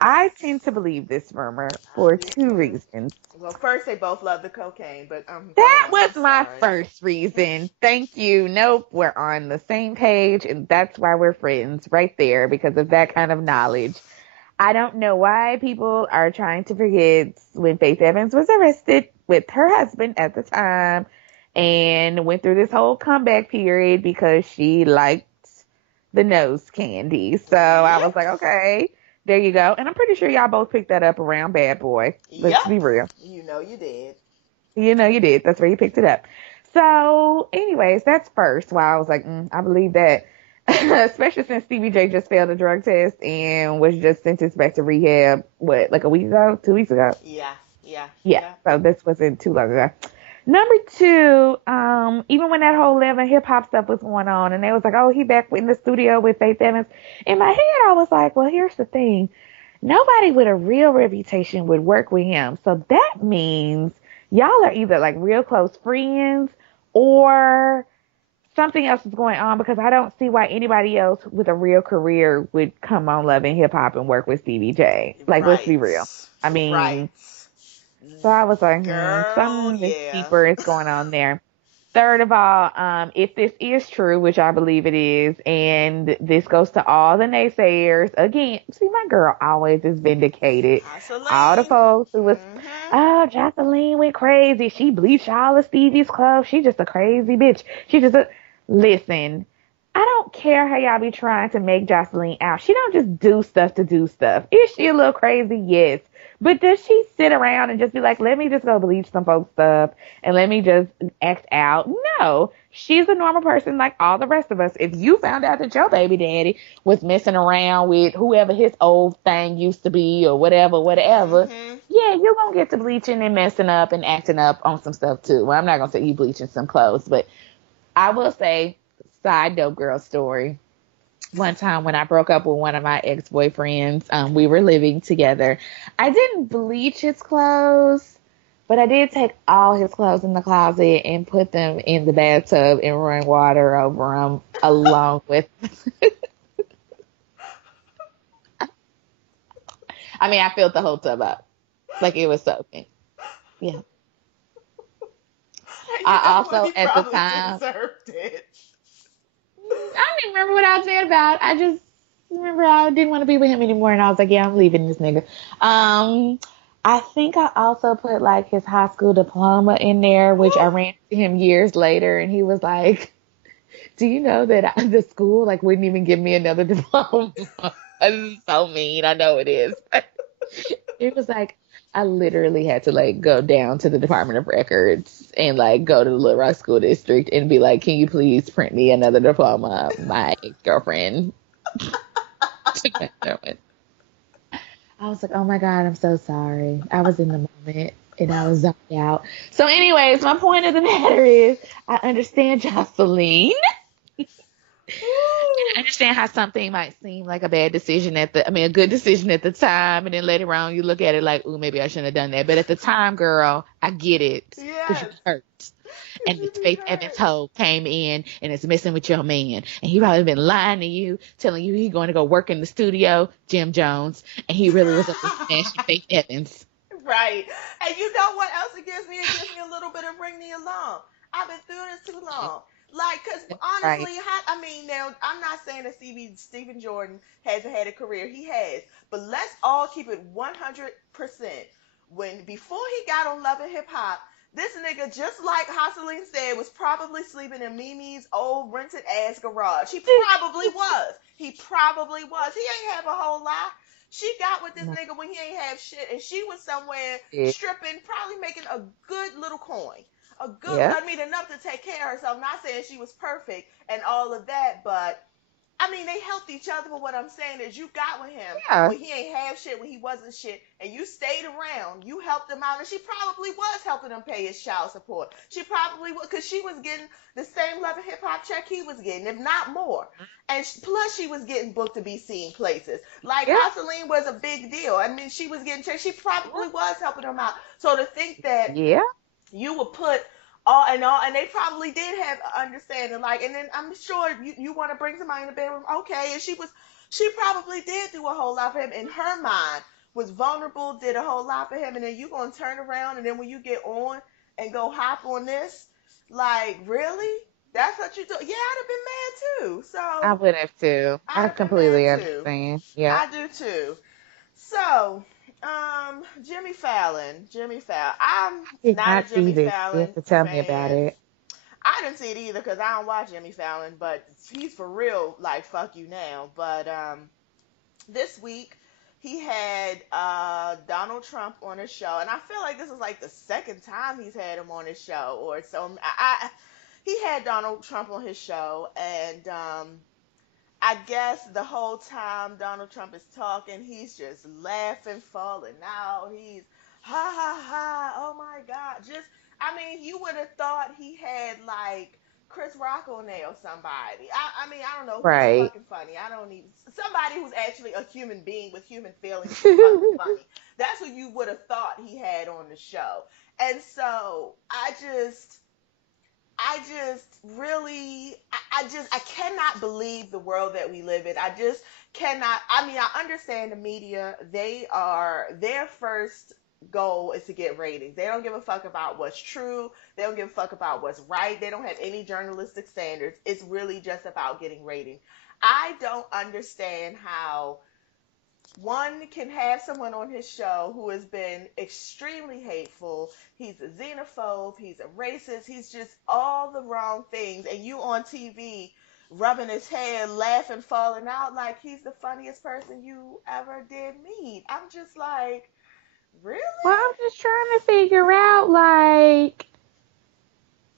I Yes. tend to believe this rumor I for do two too. reasons. Well, first they both love the cocaine, but go That on. I'm was my sorry. first reason. Thank you. Nope, we're on the same page, and that's why we're friends right there, because of that kind of knowledge. I don't know why people are trying to forget when Faith Evans was arrested with her husband at the time and went through this whole comeback period because she liked the nose candy. So I was Yep. like, okay, there you go. And I'm pretty sure y'all both picked that up around Bad Boy. Let's be Yep. real. You know you did. You know you did. That's where you picked it up. So, anyways, that's first. Why I was like, I believe that. Especially since Stevie J just failed a drug test and was just sentenced back to rehab, what, like a week ago? 2 weeks ago? Yeah. Yeah. Yeah. Yeah. So this wasn't too long ago. Number two, even when that whole Love and Hip Hop stuff was going on and they was like, oh, he back in the studio with Faith Evans. In my head, I was like, well, here's the thing. Nobody with a real reputation would work with him. So that means y'all are either like real close friends or something else is going on, because I don't see why anybody else with a real career would come on Love and Hip Hop and work with Stevie J. Like, let's be Right. real. I Right. mean, so I was like, Girl, something yeah. deeper is going on there. Third of all, if this is true, which I believe it is, and this goes to all the naysayers, again, see, my girl always is vindicated. All the Isolane. folks who was, Mm-hmm. oh, Jocelyn went crazy. She bleached all of Stevie's clothes. She just a crazy bitch. She just a, listen, I don't care how y'all be trying to make Jocelyn out. She don't just do stuff to do stuff. Is she a little crazy? Yes. But does she sit around and just be like, let me just go bleach some folks' stuff and let me just act out? No. She's a normal person like all the rest of us. If you found out that your baby daddy was messing around with whoever his old thing used to be or whatever, whatever, Mm-hmm. yeah, you're going to get to bleaching and messing up and acting up on some stuff too. Well, I'm not going to say you bleaching some clothes, but I will say, side note girl story. One time when I broke up with one of my ex-boyfriends, we were living together. I didn't bleach his clothes, but I did take all his clothes in the closet and put them in the bathtub and run water over them along with. I mean, I filled the whole tub up like it was soaking. Yeah. And you I know what? also He at the probably time deserved it. I don't even remember what I was mad about. I just remember I didn't want to be with him anymore, and I was like, yeah, I'm leaving this nigga. Um, I think I also put like his high school diploma in there, which I Woo! ran to him years later, and he was like, "Do you know that the school like wouldn't even give me another diploma?" This is so mean. I know it is. It was like I literally had to like go down to the Department of Records and like go to the Little Rock School District and be like, "Can you please print me another diploma?" My ex-girlfriend took that one. I was like, "Oh my God, I'm so sorry. I was in the moment and I was zoned out." So, anyways, my point of the matter is, I understand Jocelyn. I Woo! understand how something might seem like a bad decision a good decision at the time, and then later on you look at it like, ooh, maybe I shouldn't have done that. But at the time, girl, I get it because you Yes. hurt. Cause And you this be Faith Evans hurt. hoe came in and is messing with your man, and he probably been lying to you, telling you he going to go work in the studio, Jim Jones, and he really was up there smashing Faith Evans. Right. And you know what else it gives me? It gives me a little bit of ring me along. I've been through this too long. Like, cause Right. honestly, I mean, now I'm not saying that Stephen Jordan hasn't had a career. He has, but let's all keep it 100%. When before he got on Love and Hip Hop, this nigga, just like Hasseline said, was probably sleeping in Mimi's old rented ass garage. He probably was. He probably was. He ain't have a whole lot. She got with this No, nigga when he ain't have shit, and she was somewhere shit. stripping, probably making a good little coin. A good, Yeah. I mean, enough to take care of herself. Not saying she was perfect and all of that, but I mean, they helped each other. But what I'm saying is, you got with him Yeah. when he ain't have shit, when he wasn't shit, and you stayed around. You helped him out, and she probably was helping him pay his child support. She probably was, because she was getting the same Love and Hip Hop check he was getting, if not more. And plus, she was getting booked to be seen places. Like Yeah. Hustling was a big deal. I mean, she was getting checked. She probably was helping him out. So to think that Yeah. you would put all, and they probably did have understanding, like, and then I'm sure you want to bring somebody in the bedroom, okay, and she probably did do a whole lot for him in her mind, was vulnerable, did a whole lot for him, and then you gonna turn around, and then when you get on and go hop on this, like, really, that's what you do? Yeah, I'd have been mad too. I So would have too. I'd I have been mad completely too. understand. Yeah. I do too. So, Jimmy Fallon. I'm Did not a not see Jimmy this. You have Fallon to tell me about fan. it. I didn't see it either because I don't watch Jimmy Fallon, but he's for real, like, fuck you now. But this week he had Donald Trump on his show, and I feel like this is like the second time he's had him on his show, or so. He had Donald Trump on his show, and I guess the whole time Donald Trump is talking, he's just laughing, falling out. He's ha ha ha. Oh my God. Just, I mean, you would have thought he had like Chris Rock on there or somebody. I mean, I don't know who's Right. fucking funny. I don't even, somebody who's actually a human being with human feelings who's fucking funny. That's what you would have thought he had on the show. And so I just really, I cannot believe the world that we live in. I just cannot. I mean, I understand the media. Their first goal is to get ratings. They don't give a fuck about what's true. They don't give a fuck about what's right. They don't have any journalistic standards. It's really just about getting ratings. I don't understand how one can have someone on his show who has been extremely hateful. He's a xenophobe, he's a racist, he's just all the wrong things. And you on TV rubbing his head, laughing, falling out like he's the funniest person you ever did meet. I'm just like, Really? Well, I'm just trying to figure out, like,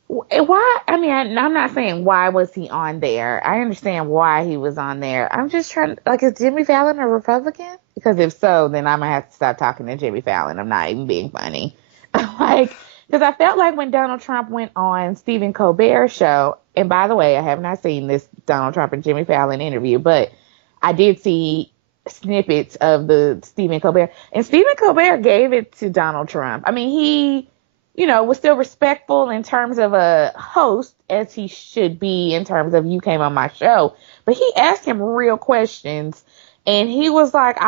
why. I mean, I'm not saying why was he on there. I understand why he was on there. I'm just trying, like, is Jimmy Fallon a Republican? Because if so, then I'm gonna have to stop talking to Jimmy Fallon. I'm not even being funny. Like, because I felt like when Donald Trump went on Stephen Colbert's show, and by the way, I have not seen this Donald Trump and Jimmy Fallon interview, but I did see snippets of the Stephen Colbert, and Stephen Colbert gave it to Donald Trump. I mean, he, was still respectful in terms of a host, as he should be in terms of, you came on my show, but he asked him real questions, and he was like,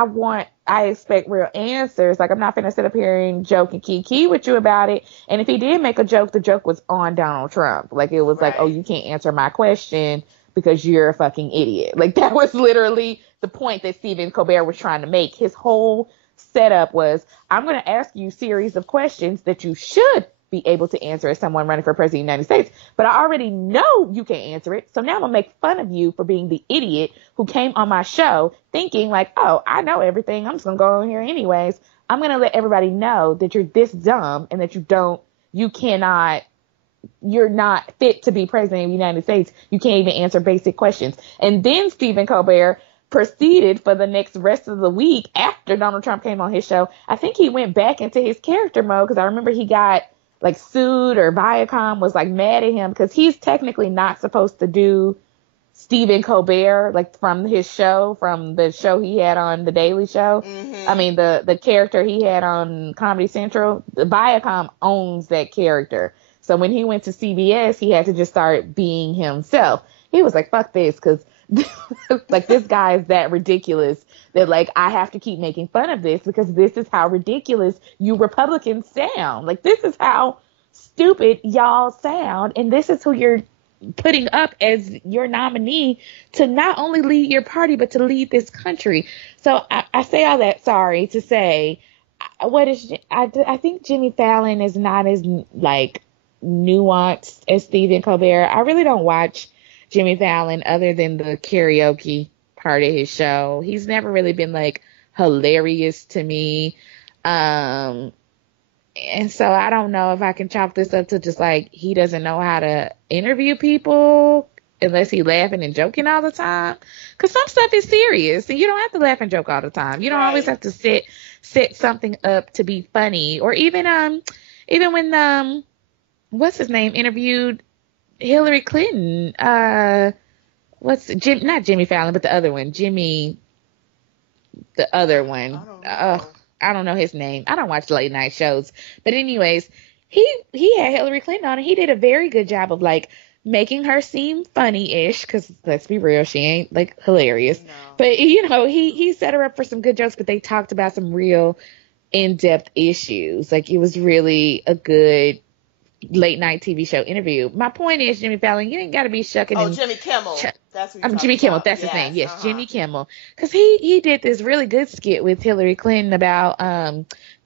I expect real answers. Like, I'm not gonna sit up here and joke and kiki with you about it. And if he did make a joke, the joke was on Donald Trump. Like, it was like, oh, Right. you can't answer my question because you're a fucking idiot. Like, that was literally the point that Stephen Colbert was trying to make. His whole setup was, I'm going to ask you a series of questions that you should be able to answer as someone running for president of the United States. But I already know you can answer it. So now I'm going to make fun of you for being the idiot who came on my show thinking like, oh, I know everything. I'm just going to go on here anyways. I'm going to let everybody know that you're this dumb and that you're not fit to be president of the United States. You can't even answer basic questions. And then Stephen Colbert proceeded for the next rest of the week after Donald Trump came on his show. I think he went back into his character mode because I remember he got like sued, or Viacom was like mad at him because he's technically not supposed to do Stephen Colbert, like from the show he had on The Daily Show. I Mm-hmm. mean, the character he had on Comedy Central, the Viacom owns that character. So when he went to CBS, he had to just start being himself. He was like, fuck this, because like, this guy is that ridiculous that, like, I have to keep making fun of this because this is how ridiculous you Republicans sound. Like, this is how stupid y'all sound, and this is who you're putting up as your nominee to not only lead your party but to lead this country. So I say all that, sorry, to say, I think Jimmy Fallon is not as like nuanced as Stephen Colbert. I really don't watch Jimmy Fallon other than the karaoke part of his show. He's never really been like hilarious to me. And so I don't know if I can chalk this up to just like he doesn't know how to interview people unless he's laughing and joking all the time. Because some stuff is serious and you don't have to laugh and joke all the time. You don't always Right. have to set something up to be funny. Or even when what's his name interviewed Hillary Clinton. Not Jimmy Fallon, but the other one, the other one. I don't know. I don't know his name. I don't watch late night shows. But anyways, he had Hillary Clinton on, and he did a very good job of like making her seem funny-ish, because let's be real, she ain't like hilarious. No. But he set her up for some good jokes, but they talked about some real in-depth issues. Like, it was really a good late night TV show interview. My point is, Jimmy Fallon, you ain't got to be shucking Oh, and Jimmy Kimmel. That's what you're Jimmy talking Kimmel, about. that's his name. Yes, Uh-huh. Jimmy Kimmel. Because he did this really good skit with Hillary Clinton about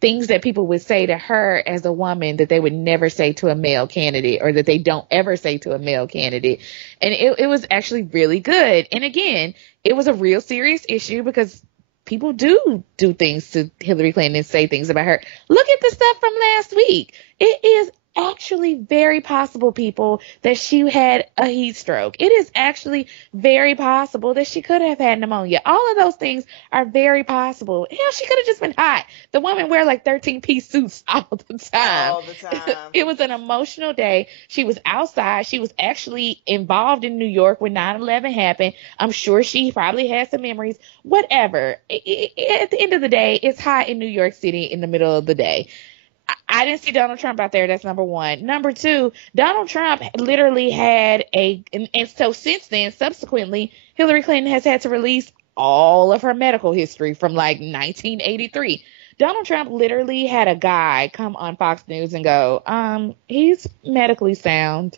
things that people would say to her as a woman that they would never say to a male candidate, or that they don't ever say to a male candidate. And it was actually really good. And again, it was a real serious issue because people do things to Hillary Clinton and say things about her. Look at the stuff from last week. It is actually very possible, people, that she had a heat stroke. It is actually very possible that she could have had pneumonia. All of those things are very possible. Hell, she could have just been hot. The woman wear like 13-piece suits all the time. All the time. It was an emotional day. She was outside. She was actually involved in New York when 9/11 happened. I'm sure she probably had some memories. Whatever. At the end of the day, it's hot in New York City in the middle of the day. I didn't see Donald Trump out there. That's number one. Number two, Donald Trump literally had and so since then, subsequently, Hillary Clinton has had to release all of her medical history from like 1983. Donald Trump literally had a guy come on Fox News and go, he's medically sound.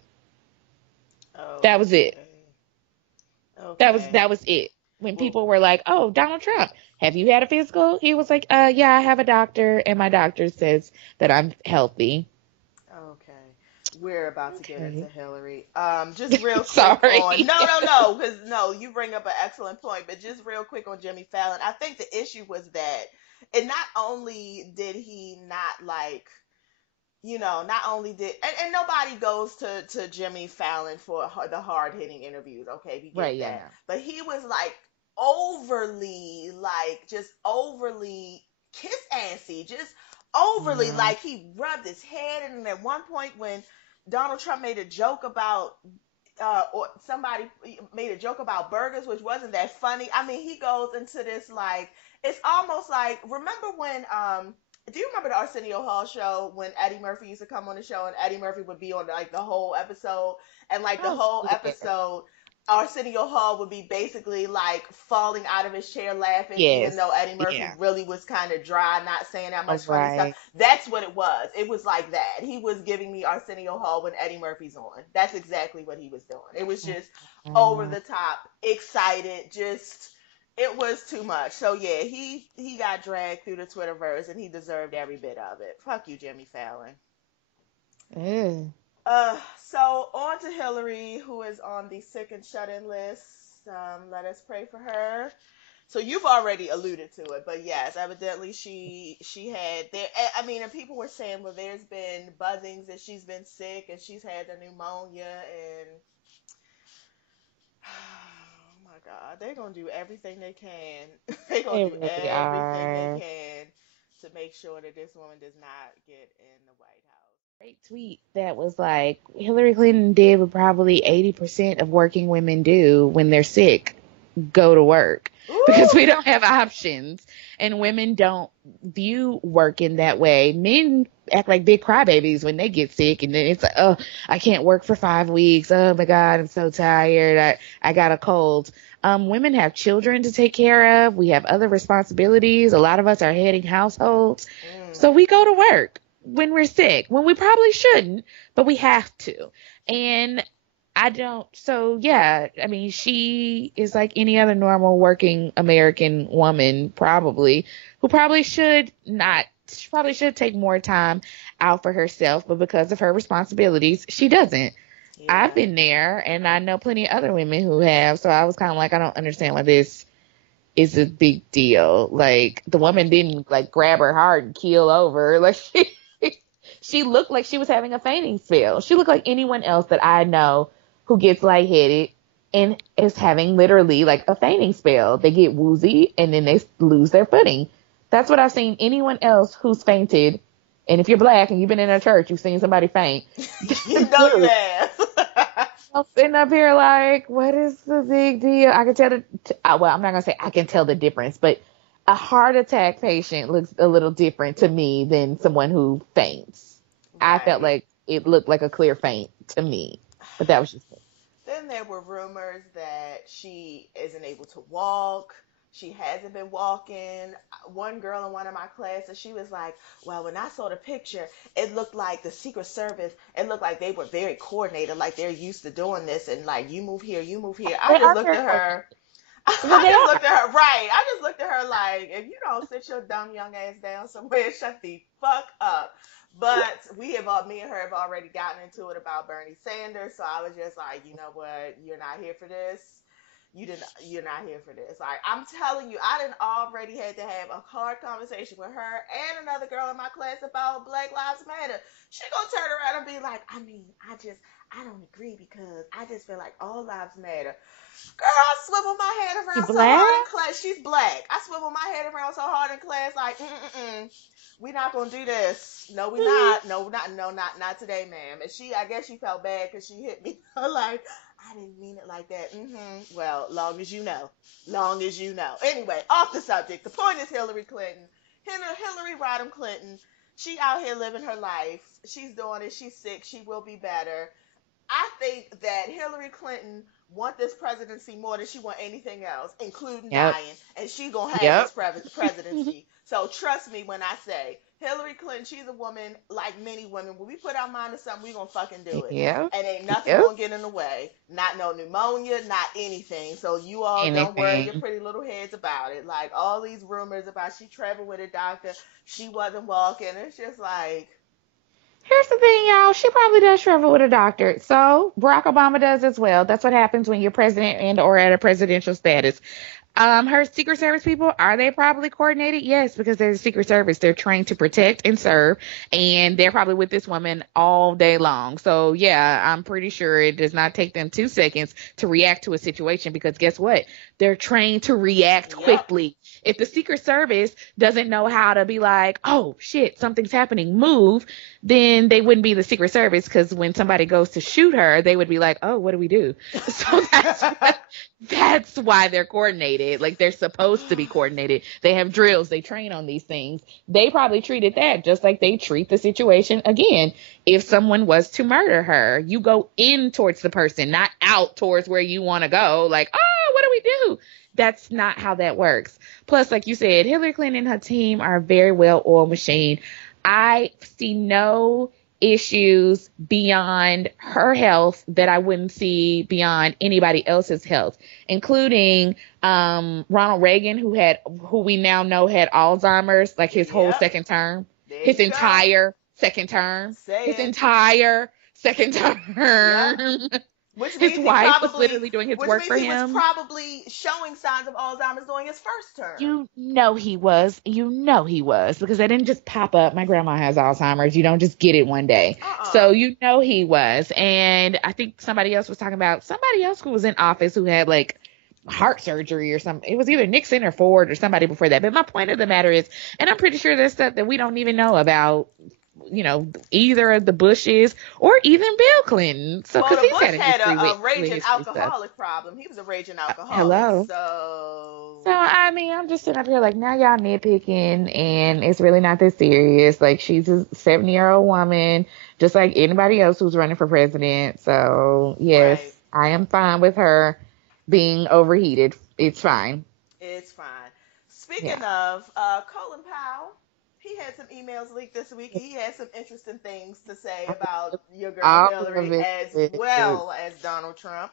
Oh, That was it. okay. That was it. When people were like, oh, Donald Trump, have you had a physical? He was like, yeah, I have a doctor, and my doctor says that I'm healthy. Okay. We're about to get Okay. into Hillary. Just real quick Sorry. on no, because no, you bring up an excellent point, but just real quick on Jimmy Fallon. I think the issue was that and not only did he not like, not only did, and nobody goes to Jimmy Fallon for the hard hitting interviews. Okay, we Right, get yeah, that, no. but he was like overly, like just overly kiss assy, just overly, Yeah. like he rubbed his head, and at one point when Donald Trump made a joke about or somebody made a joke about burgers, which wasn't that funny. I mean, he goes into this like, it's almost like, remember when do you remember the Arsenio Hall show when Eddie Murphy used to come on the show and Eddie Murphy would be on like the whole episode, and like the Oh, whole yeah. episode Arsenio Hall would be basically like falling out of his chair laughing, even though Yes. Eddie Murphy Yeah. really was kind of dry, not saying that All much funny stuff. right. That's what it was. It was like that. He was giving me Arsenio Hall when Eddie Murphy's on. That's exactly what he was doing. It was just over Mm. the top, excited, just it was too much. So yeah, he got dragged through the Twitterverse and he deserved every bit of it. Fuck you, Jimmy Fallon. Ew. So on to Hillary, who is on the sick and shut in list. Let us pray for her. So you've already alluded to it, but yes, evidently she had there. I mean, and people were saying, well, there's been buzzings that she's been sick and she's had the pneumonia, and oh my God, they're gonna do everything they can. They're gonna They do really everything they are. can to make sure that this woman does not get in the White Great tweet that was like Hillary Clinton did what probably 80% of working women do when they're sick, go to work, House. because Ooh, we don't have options, and women don't view work in that way. Men act like big crybabies when they get sick, and then it's like, oh, I can't work for 5 weeks. Oh my God, I'm so tired. I got a cold. Women have children to take care of. We have other responsibilities. A lot of us are heading households. mm, So we go to work when we're sick, when we probably shouldn't, but we have to. And I don't, so yeah, I mean, she is like any other normal working American woman, probably, who probably should not, she probably should take more time out for herself, but because of her responsibilities, she doesn't. I've yeah, been there, and I know plenty of other women who have, so I was kind of like, I don't understand why this is a big deal. Like, the woman didn't like grab her heart and keel over. Like, she looked like she was having a fainting spell. She looked like anyone else that I know who gets lightheaded and is having literally like a fainting spell. They get woozy and then they lose their footing. That's what I've seen anyone else who's fainted. And if you're black and you've been in a church, you've seen somebody faint. you know you have. I'm sitting up here like, what is the big deal? I can tell well, I'm not gonna say I can tell the difference, but a heart attack patient looks a little different to me than someone who faints. I felt Right. like it looked like a clear faint to me, but that was just me. Then there were rumors that she isn't able to walk. She hasn't been walking. One girl in one of my classes, she was like, well, when I saw the picture, it looked like the Secret Service, it looked like they were very coordinated, like they're used to doing this, and like, you move here, you move here. I They just are looked very at coordinated. her. Well, I they just are. looked at her, right. I just looked at her like, if you don't sit your dumb young ass down somewhere, shut the fuck up. But we have all, me and her have already gotten into it about Bernie Sanders, so I was just like, you know what, you're not here for this. You're not here for this. Like, I'm telling you, I didn't already had to have a hard conversation with her and another girl in my class about Black Lives Matter. She gonna turn around and be like, I mean, I don't agree because I just feel like all lives matter. Girl, I swivel my head She around so black? hard in class. She's black. I swivel my head around so hard in class, like, we not gonna do this. No, we not. No, not. No, not today, ma'am. And she, I guess she felt bad because she hit me. Like, I didn't mean it like that. Well, long as you know. Long as you know. Anyway, off the subject. The point is Hillary Clinton. Hillary Rodham Clinton. She out here living her life. She's doing it. She's sick. She will be better. I think that Hillary Clinton want this presidency more than she want anything else, including Yep. dying, and she gonna have this Yep. presidency. So trust me when I say Hillary Clinton, she's a woman like many women. When we put our mind to something, we gonna fucking do it, Yep. and ain't nothing Yep. gonna get in the way. Not no pneumonia, not anything. So you all don't worry your Anything. pretty little heads about it. Like all these rumors about she traveled with a doctor, she wasn't walking. It's just like. Here's the thing, y'all. She probably does travel with a doctor. So Barack Obama does as well. That's what happens when you're president and or at a presidential status. Her Secret Service people, are they probably coordinated? Yes, because they're the Secret Service. They're trained to protect and serve, and they're probably with this woman all day long. So yeah, I'm pretty sure it does not take them 2 seconds to react to a situation, because guess what? They're trained to react Yep. quickly. If the Secret Service doesn't know how to be like, oh shit, something's happening, move, then they wouldn't be the Secret Service, because when somebody goes to shoot her, they would be like, oh, what do we do? So that's why they're coordinated. Like, they're supposed to be coordinated. They have drills. They train on these things. They probably treated that just like they treat the situation. Again, if someone was to murder her, you go in towards the person, not out towards where you want to go. Like, oh, what do we do? That's not how that works. Plus, like you said, Hillary Clinton and her team are a very well-oiled machine. I see no issues beyond her health that I wouldn't see beyond anybody else's health, including Ronald Reagan, who we now know had Alzheimer's, like his whole Yep. second term, There his you go. entire second term, Say his it. entire second term. Which His means he wife was probably, literally doing his which work means for he was him. probably showing signs of Alzheimer's during his first term. You know he was. You know he was, because they didn't just pop up. My grandma has Alzheimer's. You don't just get it one day. So you know he was. And I think somebody else was talking about somebody else who was in office who had like heart surgery or something. It was either Nixon or Ford or somebody before that. But my point of the matter is, and I'm pretty sure there's stuff that we don't even know about, you know, either of the Bushes or even Bill Clinton. So, Well, because the he's Bush had a had history a with raging history stuff. alcoholic problem. He was a raging alcoholic. Hello. So, I mean, I'm just sitting up here like, now y'all nitpicking, and it's really not this serious. Like, she's a 70-year-old woman, just like anybody else who's running for president. So, yes, Right. I am fine with her being overheated. It's fine. It's fine. Speaking Yeah. of, Colin Powell, he had some emails leaked this week. He had some interesting things to say about your girl All Hillary of it. as well as Donald Trump.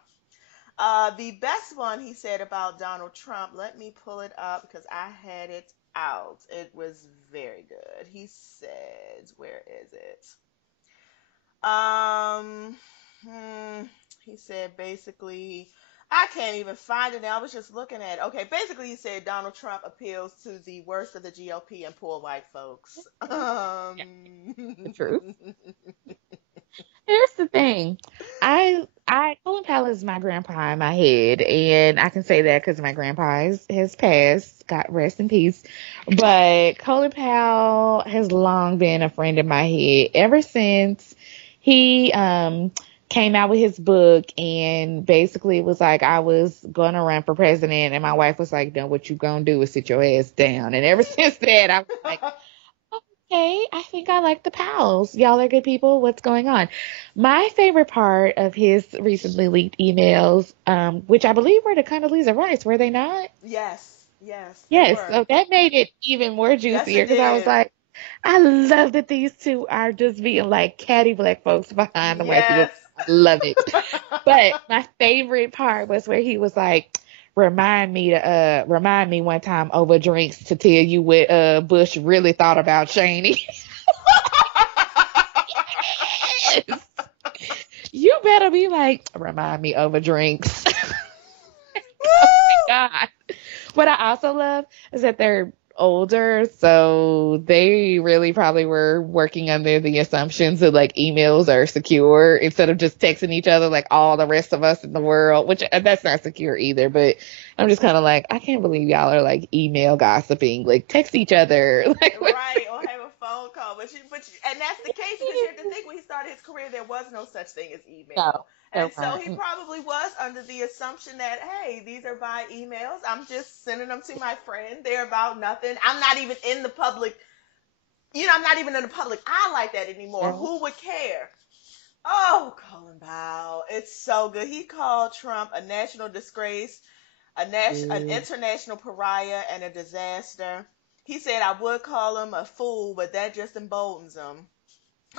The best one he said about Donald Trump, let me pull it up because I had it out. It was very good. He says, where is it? Um, he said basically, I can't even find it now. I was just looking at it. Okay, basically he said Donald Trump appeals to the worst of the GOP and poor white folks. Yeah, the truth. Here's the thing. Colin Powell is my grandpa in my head, and I can say that because my grandpa has passed. God rest in peace. But Colin Powell has long been a friend in my head ever since he came out with his book and basically was like, I was gonna run for president, and my wife was like, "No, what you gonna do is sit your ass down." And ever since that, I was like, okay, I think I like the Powells. Y'all are good people. What's going on? My favorite part of his recently leaked emails, which I believe were to Condoleezza Rice, were they not? Yes, they Yes. were. So that made it even more Yes, juicier it because I was did. like, I love that these two are just being like catty black folks behind the white people. Yes. I love it. But my favorite part was where he was like, remind me one time over drinks to tell you what Bush really thought about Cheney. Yes. You better be like, remind me over drinks. Oh Woo! my God. What I also love is that they're older, so they really probably were working under the assumptions that like emails are secure instead of just texting each other like all the rest of us in the world, which that's not secure either. But I'm just kind of like, I can't believe y'all are like email gossiping, like text each other. Like, what? Right, or have a phone call. And that's the case because you have to think when he started his career, there was no such thing as email. No, And there so he weren't. probably was under the assumption that, hey, these are by emails. I'm just sending them to my friend. They're about nothing. I'm not even in the public, I'm not even in the public eye like that anymore. Yeah. Who would care? Oh, Colin Powell. It's so good. He called Trump a national disgrace, an international pariah, and a disaster. He said I would call him a fool, but that just emboldens him.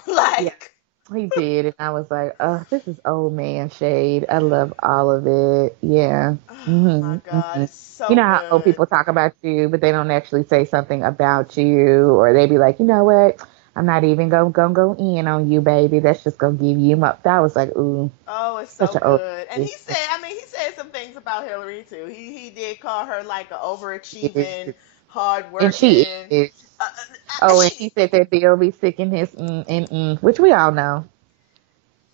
Yeah, Like, he did, and I was like, "Oh, this is old man shade. I love all of it." Yeah. oh my God, Hmm. it's You so know how old good. people talk about you, but they don't actually say something about you, or they be like, "You know what? I'm not even gonna go in on you, baby. That's just gonna give you up." That was like, ooh, Oh, it's such so an old good. And lady. he said some things about Hillary too. He did call her like an Yes. overachieving, hard And she working. is. Oh, and She he said that they'll be sick in his which we all know.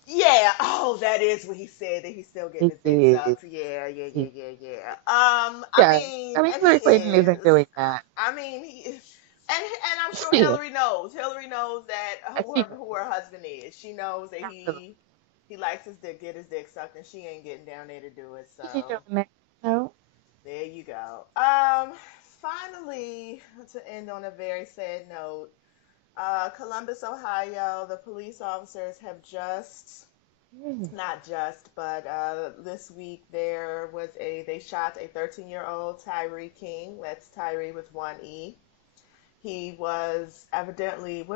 Yeah. Oh, that is what he said, that he's still getting He his dick did. sucked. Yeah, yeah, yeah, He yeah, yeah. I does. mean, I mean, and he Hillary Clinton isn't is. doing that. I mean, he is. And I'm sure She is. Hillary knows. Hillary knows that She does. who her husband is. She knows that Absolutely. he likes his dick, get his dick sucked, and she ain't getting down there to do it. She ain't doing So that. No. there you go. Finally, to end on a very sad note, Columbus, Ohio, the police officers have just, not just, but this week they shot a 13-year-old Tyree King. That's Tyree with one E. He was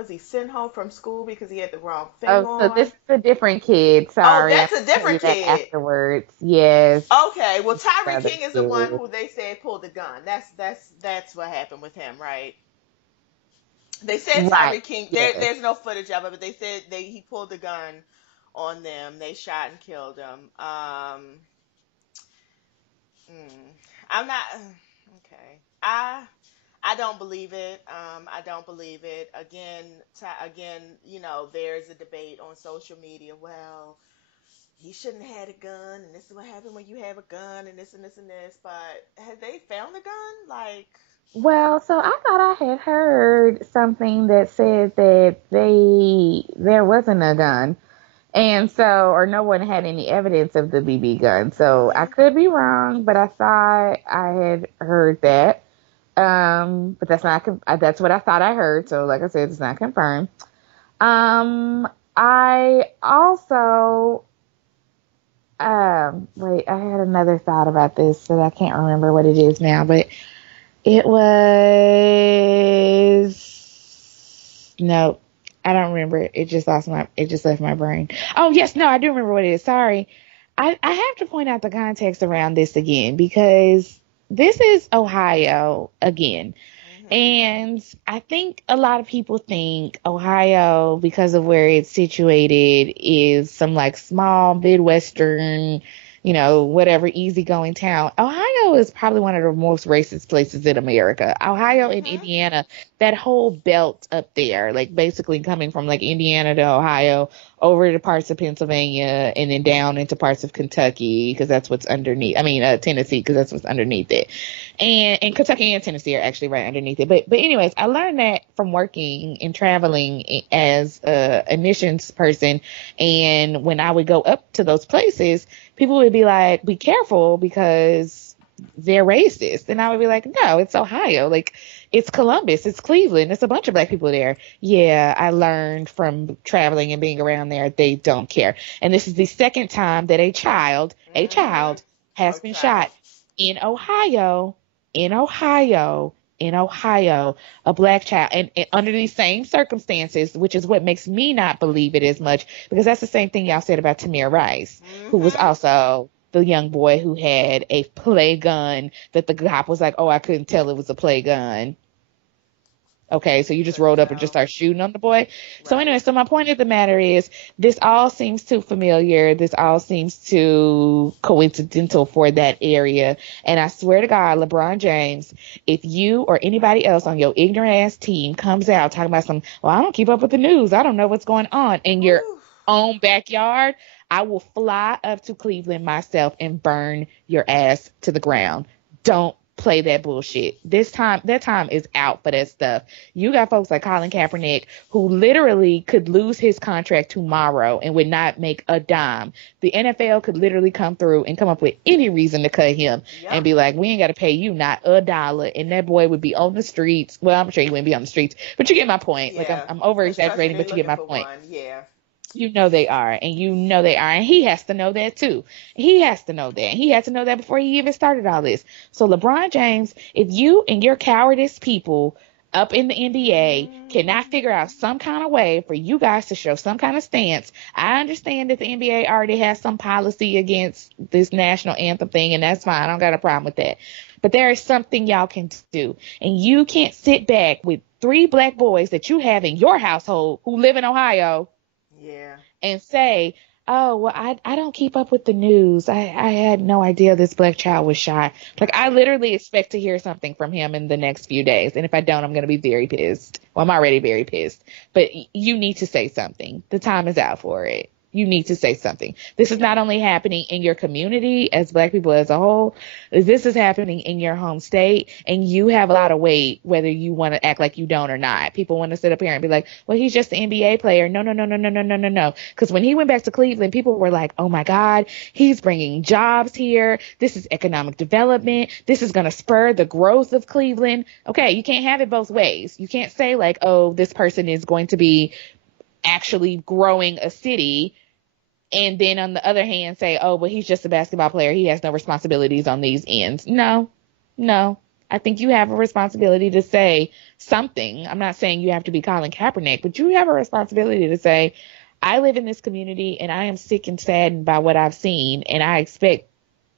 he sent home from school because he had the wrong thing Oh, so this on? is a different kid. Oh, Sorry, I'll that's a tell you different that kid. afterwards. Yes, Okay, well, this is the Tyree other King is the one kid. who they said pulled the gun. That's what happened with him, right? They said Right. Tyree King. Yes. There's no footage of it, but they said he pulled the gun on them. They shot and killed him. I'm not okay. I don't believe it. I don't believe it. Again, there's a debate on social media. Well, he shouldn't have had a gun, and this is what happened when you have a gun, and this and this and this. But have they found the gun? Like, Well, so I thought I had heard something that said that there wasn't a gun. And so, or no one had any evidence of the BB gun. So I hmm could be wrong, but I thought I had heard that. But that's not, that's what I thought I heard. So like I said, it's not confirmed. I also, wait, I had another thought about this, but I can't remember what it is now, but it was, no, I don't remember it. It just left my brain. Oh yes, no, I do remember what it is. Sorry. I have to point out the context around this again because this is Ohio again. hmm And I think a lot of people think Ohio, because of where it's situated, is some like small Midwestern, whatever easygoing town. Ohio is probably one of the most racist places in America. Ohio and hmm Indiana, that whole belt up there, like basically coming from like Indiana to Ohio over to parts of Pennsylvania and then down into parts of Kentucky because that's what's underneath. I mean, Tennessee because that's what's underneath it. And Kentucky and Tennessee are actually right underneath it. But anyways, I learned that from working and traveling as a admissions person. And when I would go up to those places, people would be like, "Be careful because they're racist." And I would be like, "No, it's Ohio. Like it's Columbus, it's Cleveland, it's a bunch of black people there." Yeah, I learned from traveling and being around there, they don't care. And this is the second time that hmm a child has Oh, been child. shot in Ohio, in Ohio, in Ohio, a black child, and under these same circumstances, which is what makes me not believe it as much, because that's the same thing y'all said about Tamir Rice, who was hmm also the young boy who had a play gun that the cop was like, "Oh, I couldn't tell it was a play gun." Okay, so you just Couldn't rolled up and just tell. start shooting on the boy. So anyway, Right. so my point of the matter is this all seems too familiar. This all seems too coincidental for that area. And I swear to God, LeBron James, if you or anybody else on your ignorant ass team comes out talking about well, I don't keep up with the news, I don't know what's going on in your Whew. own backyard, I will fly up to Cleveland myself and burn your ass to the ground. Don't play that bullshit. That time is out for that stuff. You got folks like Colin Kaepernick who literally could lose his contract tomorrow and would not make a dime. The NFL could literally come through and come up with any reason to cut him and Yep. be like, "We ain't got to pay you not a dollar." And that boy would be on the streets. Well, I'm sure he wouldn't be on the streets, but you get my point. Like Yeah. I'm over Cause trust me, exaggerating, they but you get looking my for point. one. Yeah. They are, and they are, and he has to know that too. He has to know that. He had to know that before he even started all this. So LeBron James, if you and your cowardice people up in the NBA cannot figure out some kind of way for you guys to show some kind of stance, I understand that the NBA already has some policy against this national anthem thing, and that's fine. I don't got a problem with that. But there is something y'all can do, and you can't sit back with 3 black boys that you have in your household who live in Ohio Yeah. and say, oh, well, I don't keep up with the news. I had no idea this black child was shot. Like, I Right. literally expect to hear something from him in the next few days. And if I don't, I'm going to be very pissed. Well, I'm already very pissed. But you need to say something. The time is out for it. You need to say something. This is not only happening in your community as black people as a whole, this is happening in your home state, and you have a lot of weight whether you want to act like you don't or not. People want to sit up here and be like, well, he's just an NBA player. No, no, no, no, no, no, no, no, no. Because when he went back to Cleveland, people were like, oh my God, he's bringing jobs here. This is economic development. This is going to spur the growth of Cleveland. Okay, you can't have it both ways. You can't say like, oh, this person is going to be actually growing a city, and then on the other hand say, oh, but he's just a basketball player. He has no responsibilities on these ends. No, no. I think you have a responsibility to say something. I'm not saying you have to be Colin Kaepernick, but you have a responsibility to say, I live in this community and I am sick and saddened by what I've seen, and I expect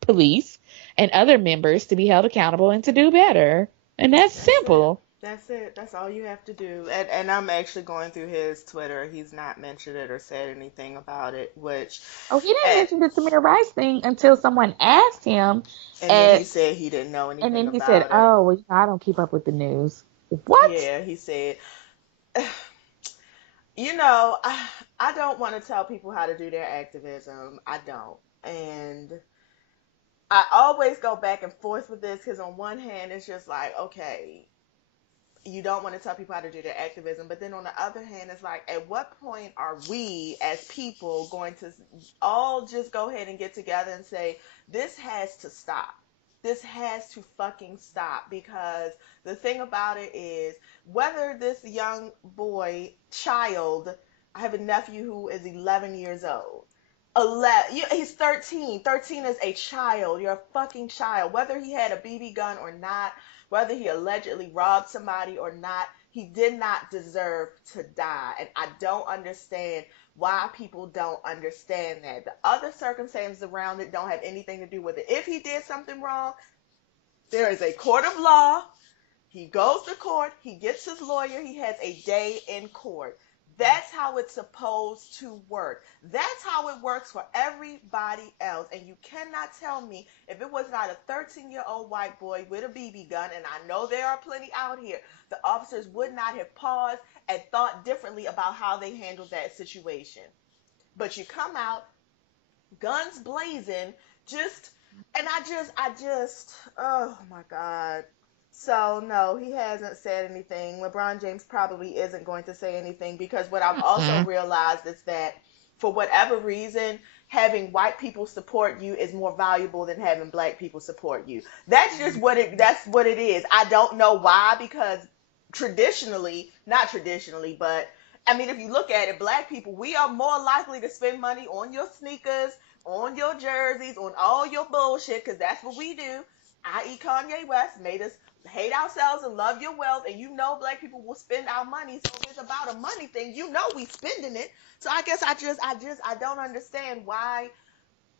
police and other members to be held accountable and to do better. And that's That's it. simple. That's it. That's all you have to do. And I'm actually going through his Twitter. He's not mentioned it or said anything about it, which, Oh, he didn't and, mention the Tamir Rice thing until someone asked him. and then he At said he didn't know And anything then he said, about it. oh, well, I don't keep up with the news. What? Yeah, he said, you know, I don't want to tell people how to do their activism. I don't. And I always go back and forth with this because on one hand, it's just like, okay, you don't want to tell people how to do their activism, but then on the other hand, it's like, at what point are we as people going to all just go ahead and get together and say, this has to stop? This has to fucking stop, because the thing about it is, whether this young boy, child, I have a nephew who is 11 years old. He's 13. 13 is a child. You're a fucking child. Whether he had a BB gun or not, whether he allegedly robbed somebody or not, he did not deserve to die. And I don't understand why people don't understand that. The other circumstances around it don't have anything to do with it. If he did something wrong, there is a court of law. He goes to court, he gets his lawyer, he has a day in court. That's how it's supposed to work. That's how it works for everybody else. And you cannot tell me, if it was not a 13-year-old white boy with a BB gun, and I know there are plenty out here, the officers would not have paused and thought differently about how they handled that situation. But you come out, guns blazing, oh my God. So no, he hasn't said anything. LeBron James probably isn't going to say anything, because what I've also Mm. realized is that for whatever reason, having white people support you is more valuable than having black people support you. That's what it is. I don't know why, because not traditionally, but I mean, if you look at it, black people, we are more likely to spend money on your sneakers, on your jerseys, on all your bullshit, because that's what we do. I.e. Kanye West made us hate ourselves and love your wealth, and you know black people will spend our money. So if it's about a money thing, you know we spending it. So I guess I don't understand why,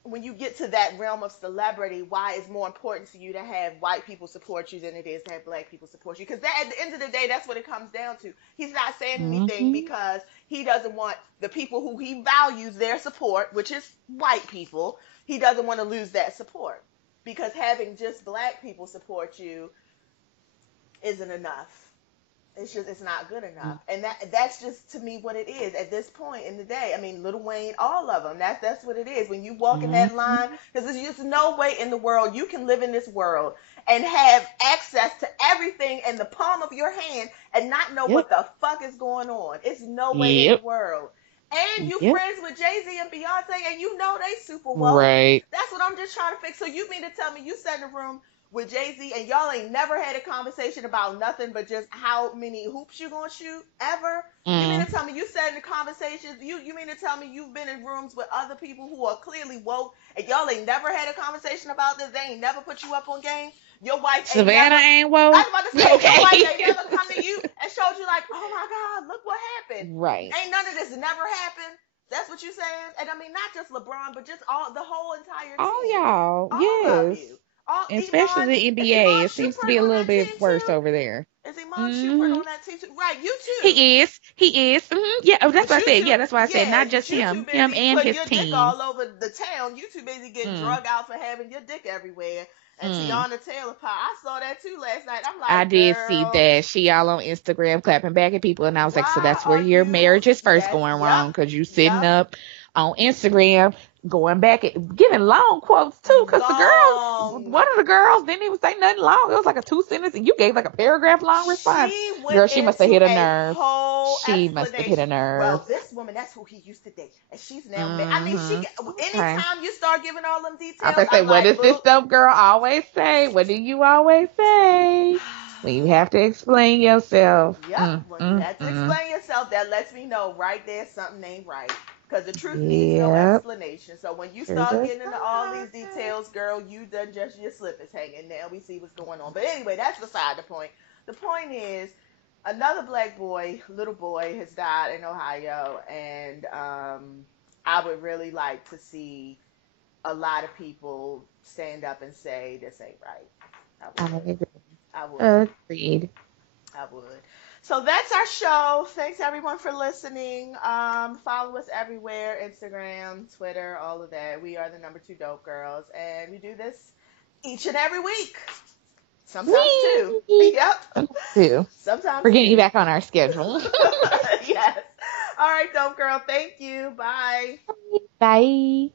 when you get to that realm of celebrity, why it's more important to you to have white people support you than it is to have black people support you. Because at the end of the day, that's what it comes down to. He's not saying anything Mm-hmm. because he doesn't want the people who he values their support, which is white people, he doesn't want to lose that support. Because having just black people support you isn't enough. It's not good enough, and that's just, to me, what it is at this point in the day. I mean, Lil Wayne, all of them. That's what it is. When you walk in that Mm-hmm. line, because there's just no way in the world you can live in this world and have access to everything in the palm of your hand and not know Yep. what the fuck is going on. It's no way in the Yep. world. And you Yep. friends with Jay-Z and Beyonce, and you know they super woke. Right. That's what I'm just trying to fix. So you mean to tell me you sat in a room with Jay-Z and y'all ain't never had a conversation about nothing but just how many hoops you gonna shoot ever? You mean Mm. to tell me you sat in the conversations, you mean to tell me you've been in rooms with other people who are clearly woke and y'all ain't never had a conversation about this? They ain't never put you up on game? Your wife ain't Savannah never, ain't I woke. was about to say, your wife ain't Okay. never come to you and showed you like, oh my God, look what happened. Right. Ain't none of this never happened. That's what you saying? And I mean, not just LeBron, but just all the whole entire All team. y'all. All of Yes. you. especially the Is NBA. Iman It seems to Shumpert be a on little that team bit worse too? over there. Is Iman Shumpert Hmm on that team too? Right, you too. He is. He is. Yeah, oh, that's But what I you said. too, Yeah, that's why I said yeah, not but just you too him busy and putting his your dick team. all over the town. You too busy getting Mm, drug out for having your dick everywhere. And mm. Tiana Taylor pie. I saw that too last night. I'm I like, did see girl, that she all on Instagram clapping back at people, and I was like, so why that's where are your you? marriage is first Yes, going yep, wrong, because you sitting yep. up on Instagram, going back at giving long quotes too, because the girls, Long. one of the girls didn't even say nothing long. It was like a 2 sentence, and you gave like a paragraph long response. She went Girl, she must have into hit a a nerve. whole She must have hit explanation. a nerve. Well, this woman, that's who he used to date, and she's now married. I mean, Hmm Okay. anytime you start giving all them I was details, gonna say, I'm what like, does this boo. dope girl always say? What do you always say when you have to explain yourself? Yep, when you have to explain yourself, that lets me know right there something ain't right. Because the truth needs no Yep. explanation. So when you Sure start does. getting into all these details, girl, you done just your slippers hanging. Now we see what's going on. But anyway, that's beside the point. The point is, another black boy, little boy, has died in Ohio, and I would really like to see a lot of people stand up and say this ain't right. I I would. agree. I would. Agreed. I would. So that's our show. Thanks everyone for listening. Follow us everywhere: Instagram, Twitter, all of that. We are the number two dope girls, and we do this each and every week. Sometimes two. Whee! Yep. Too. Sometimes We're getting you two. back on our schedule. Yes. All right, dope girl. Thank you. Bye. Bye.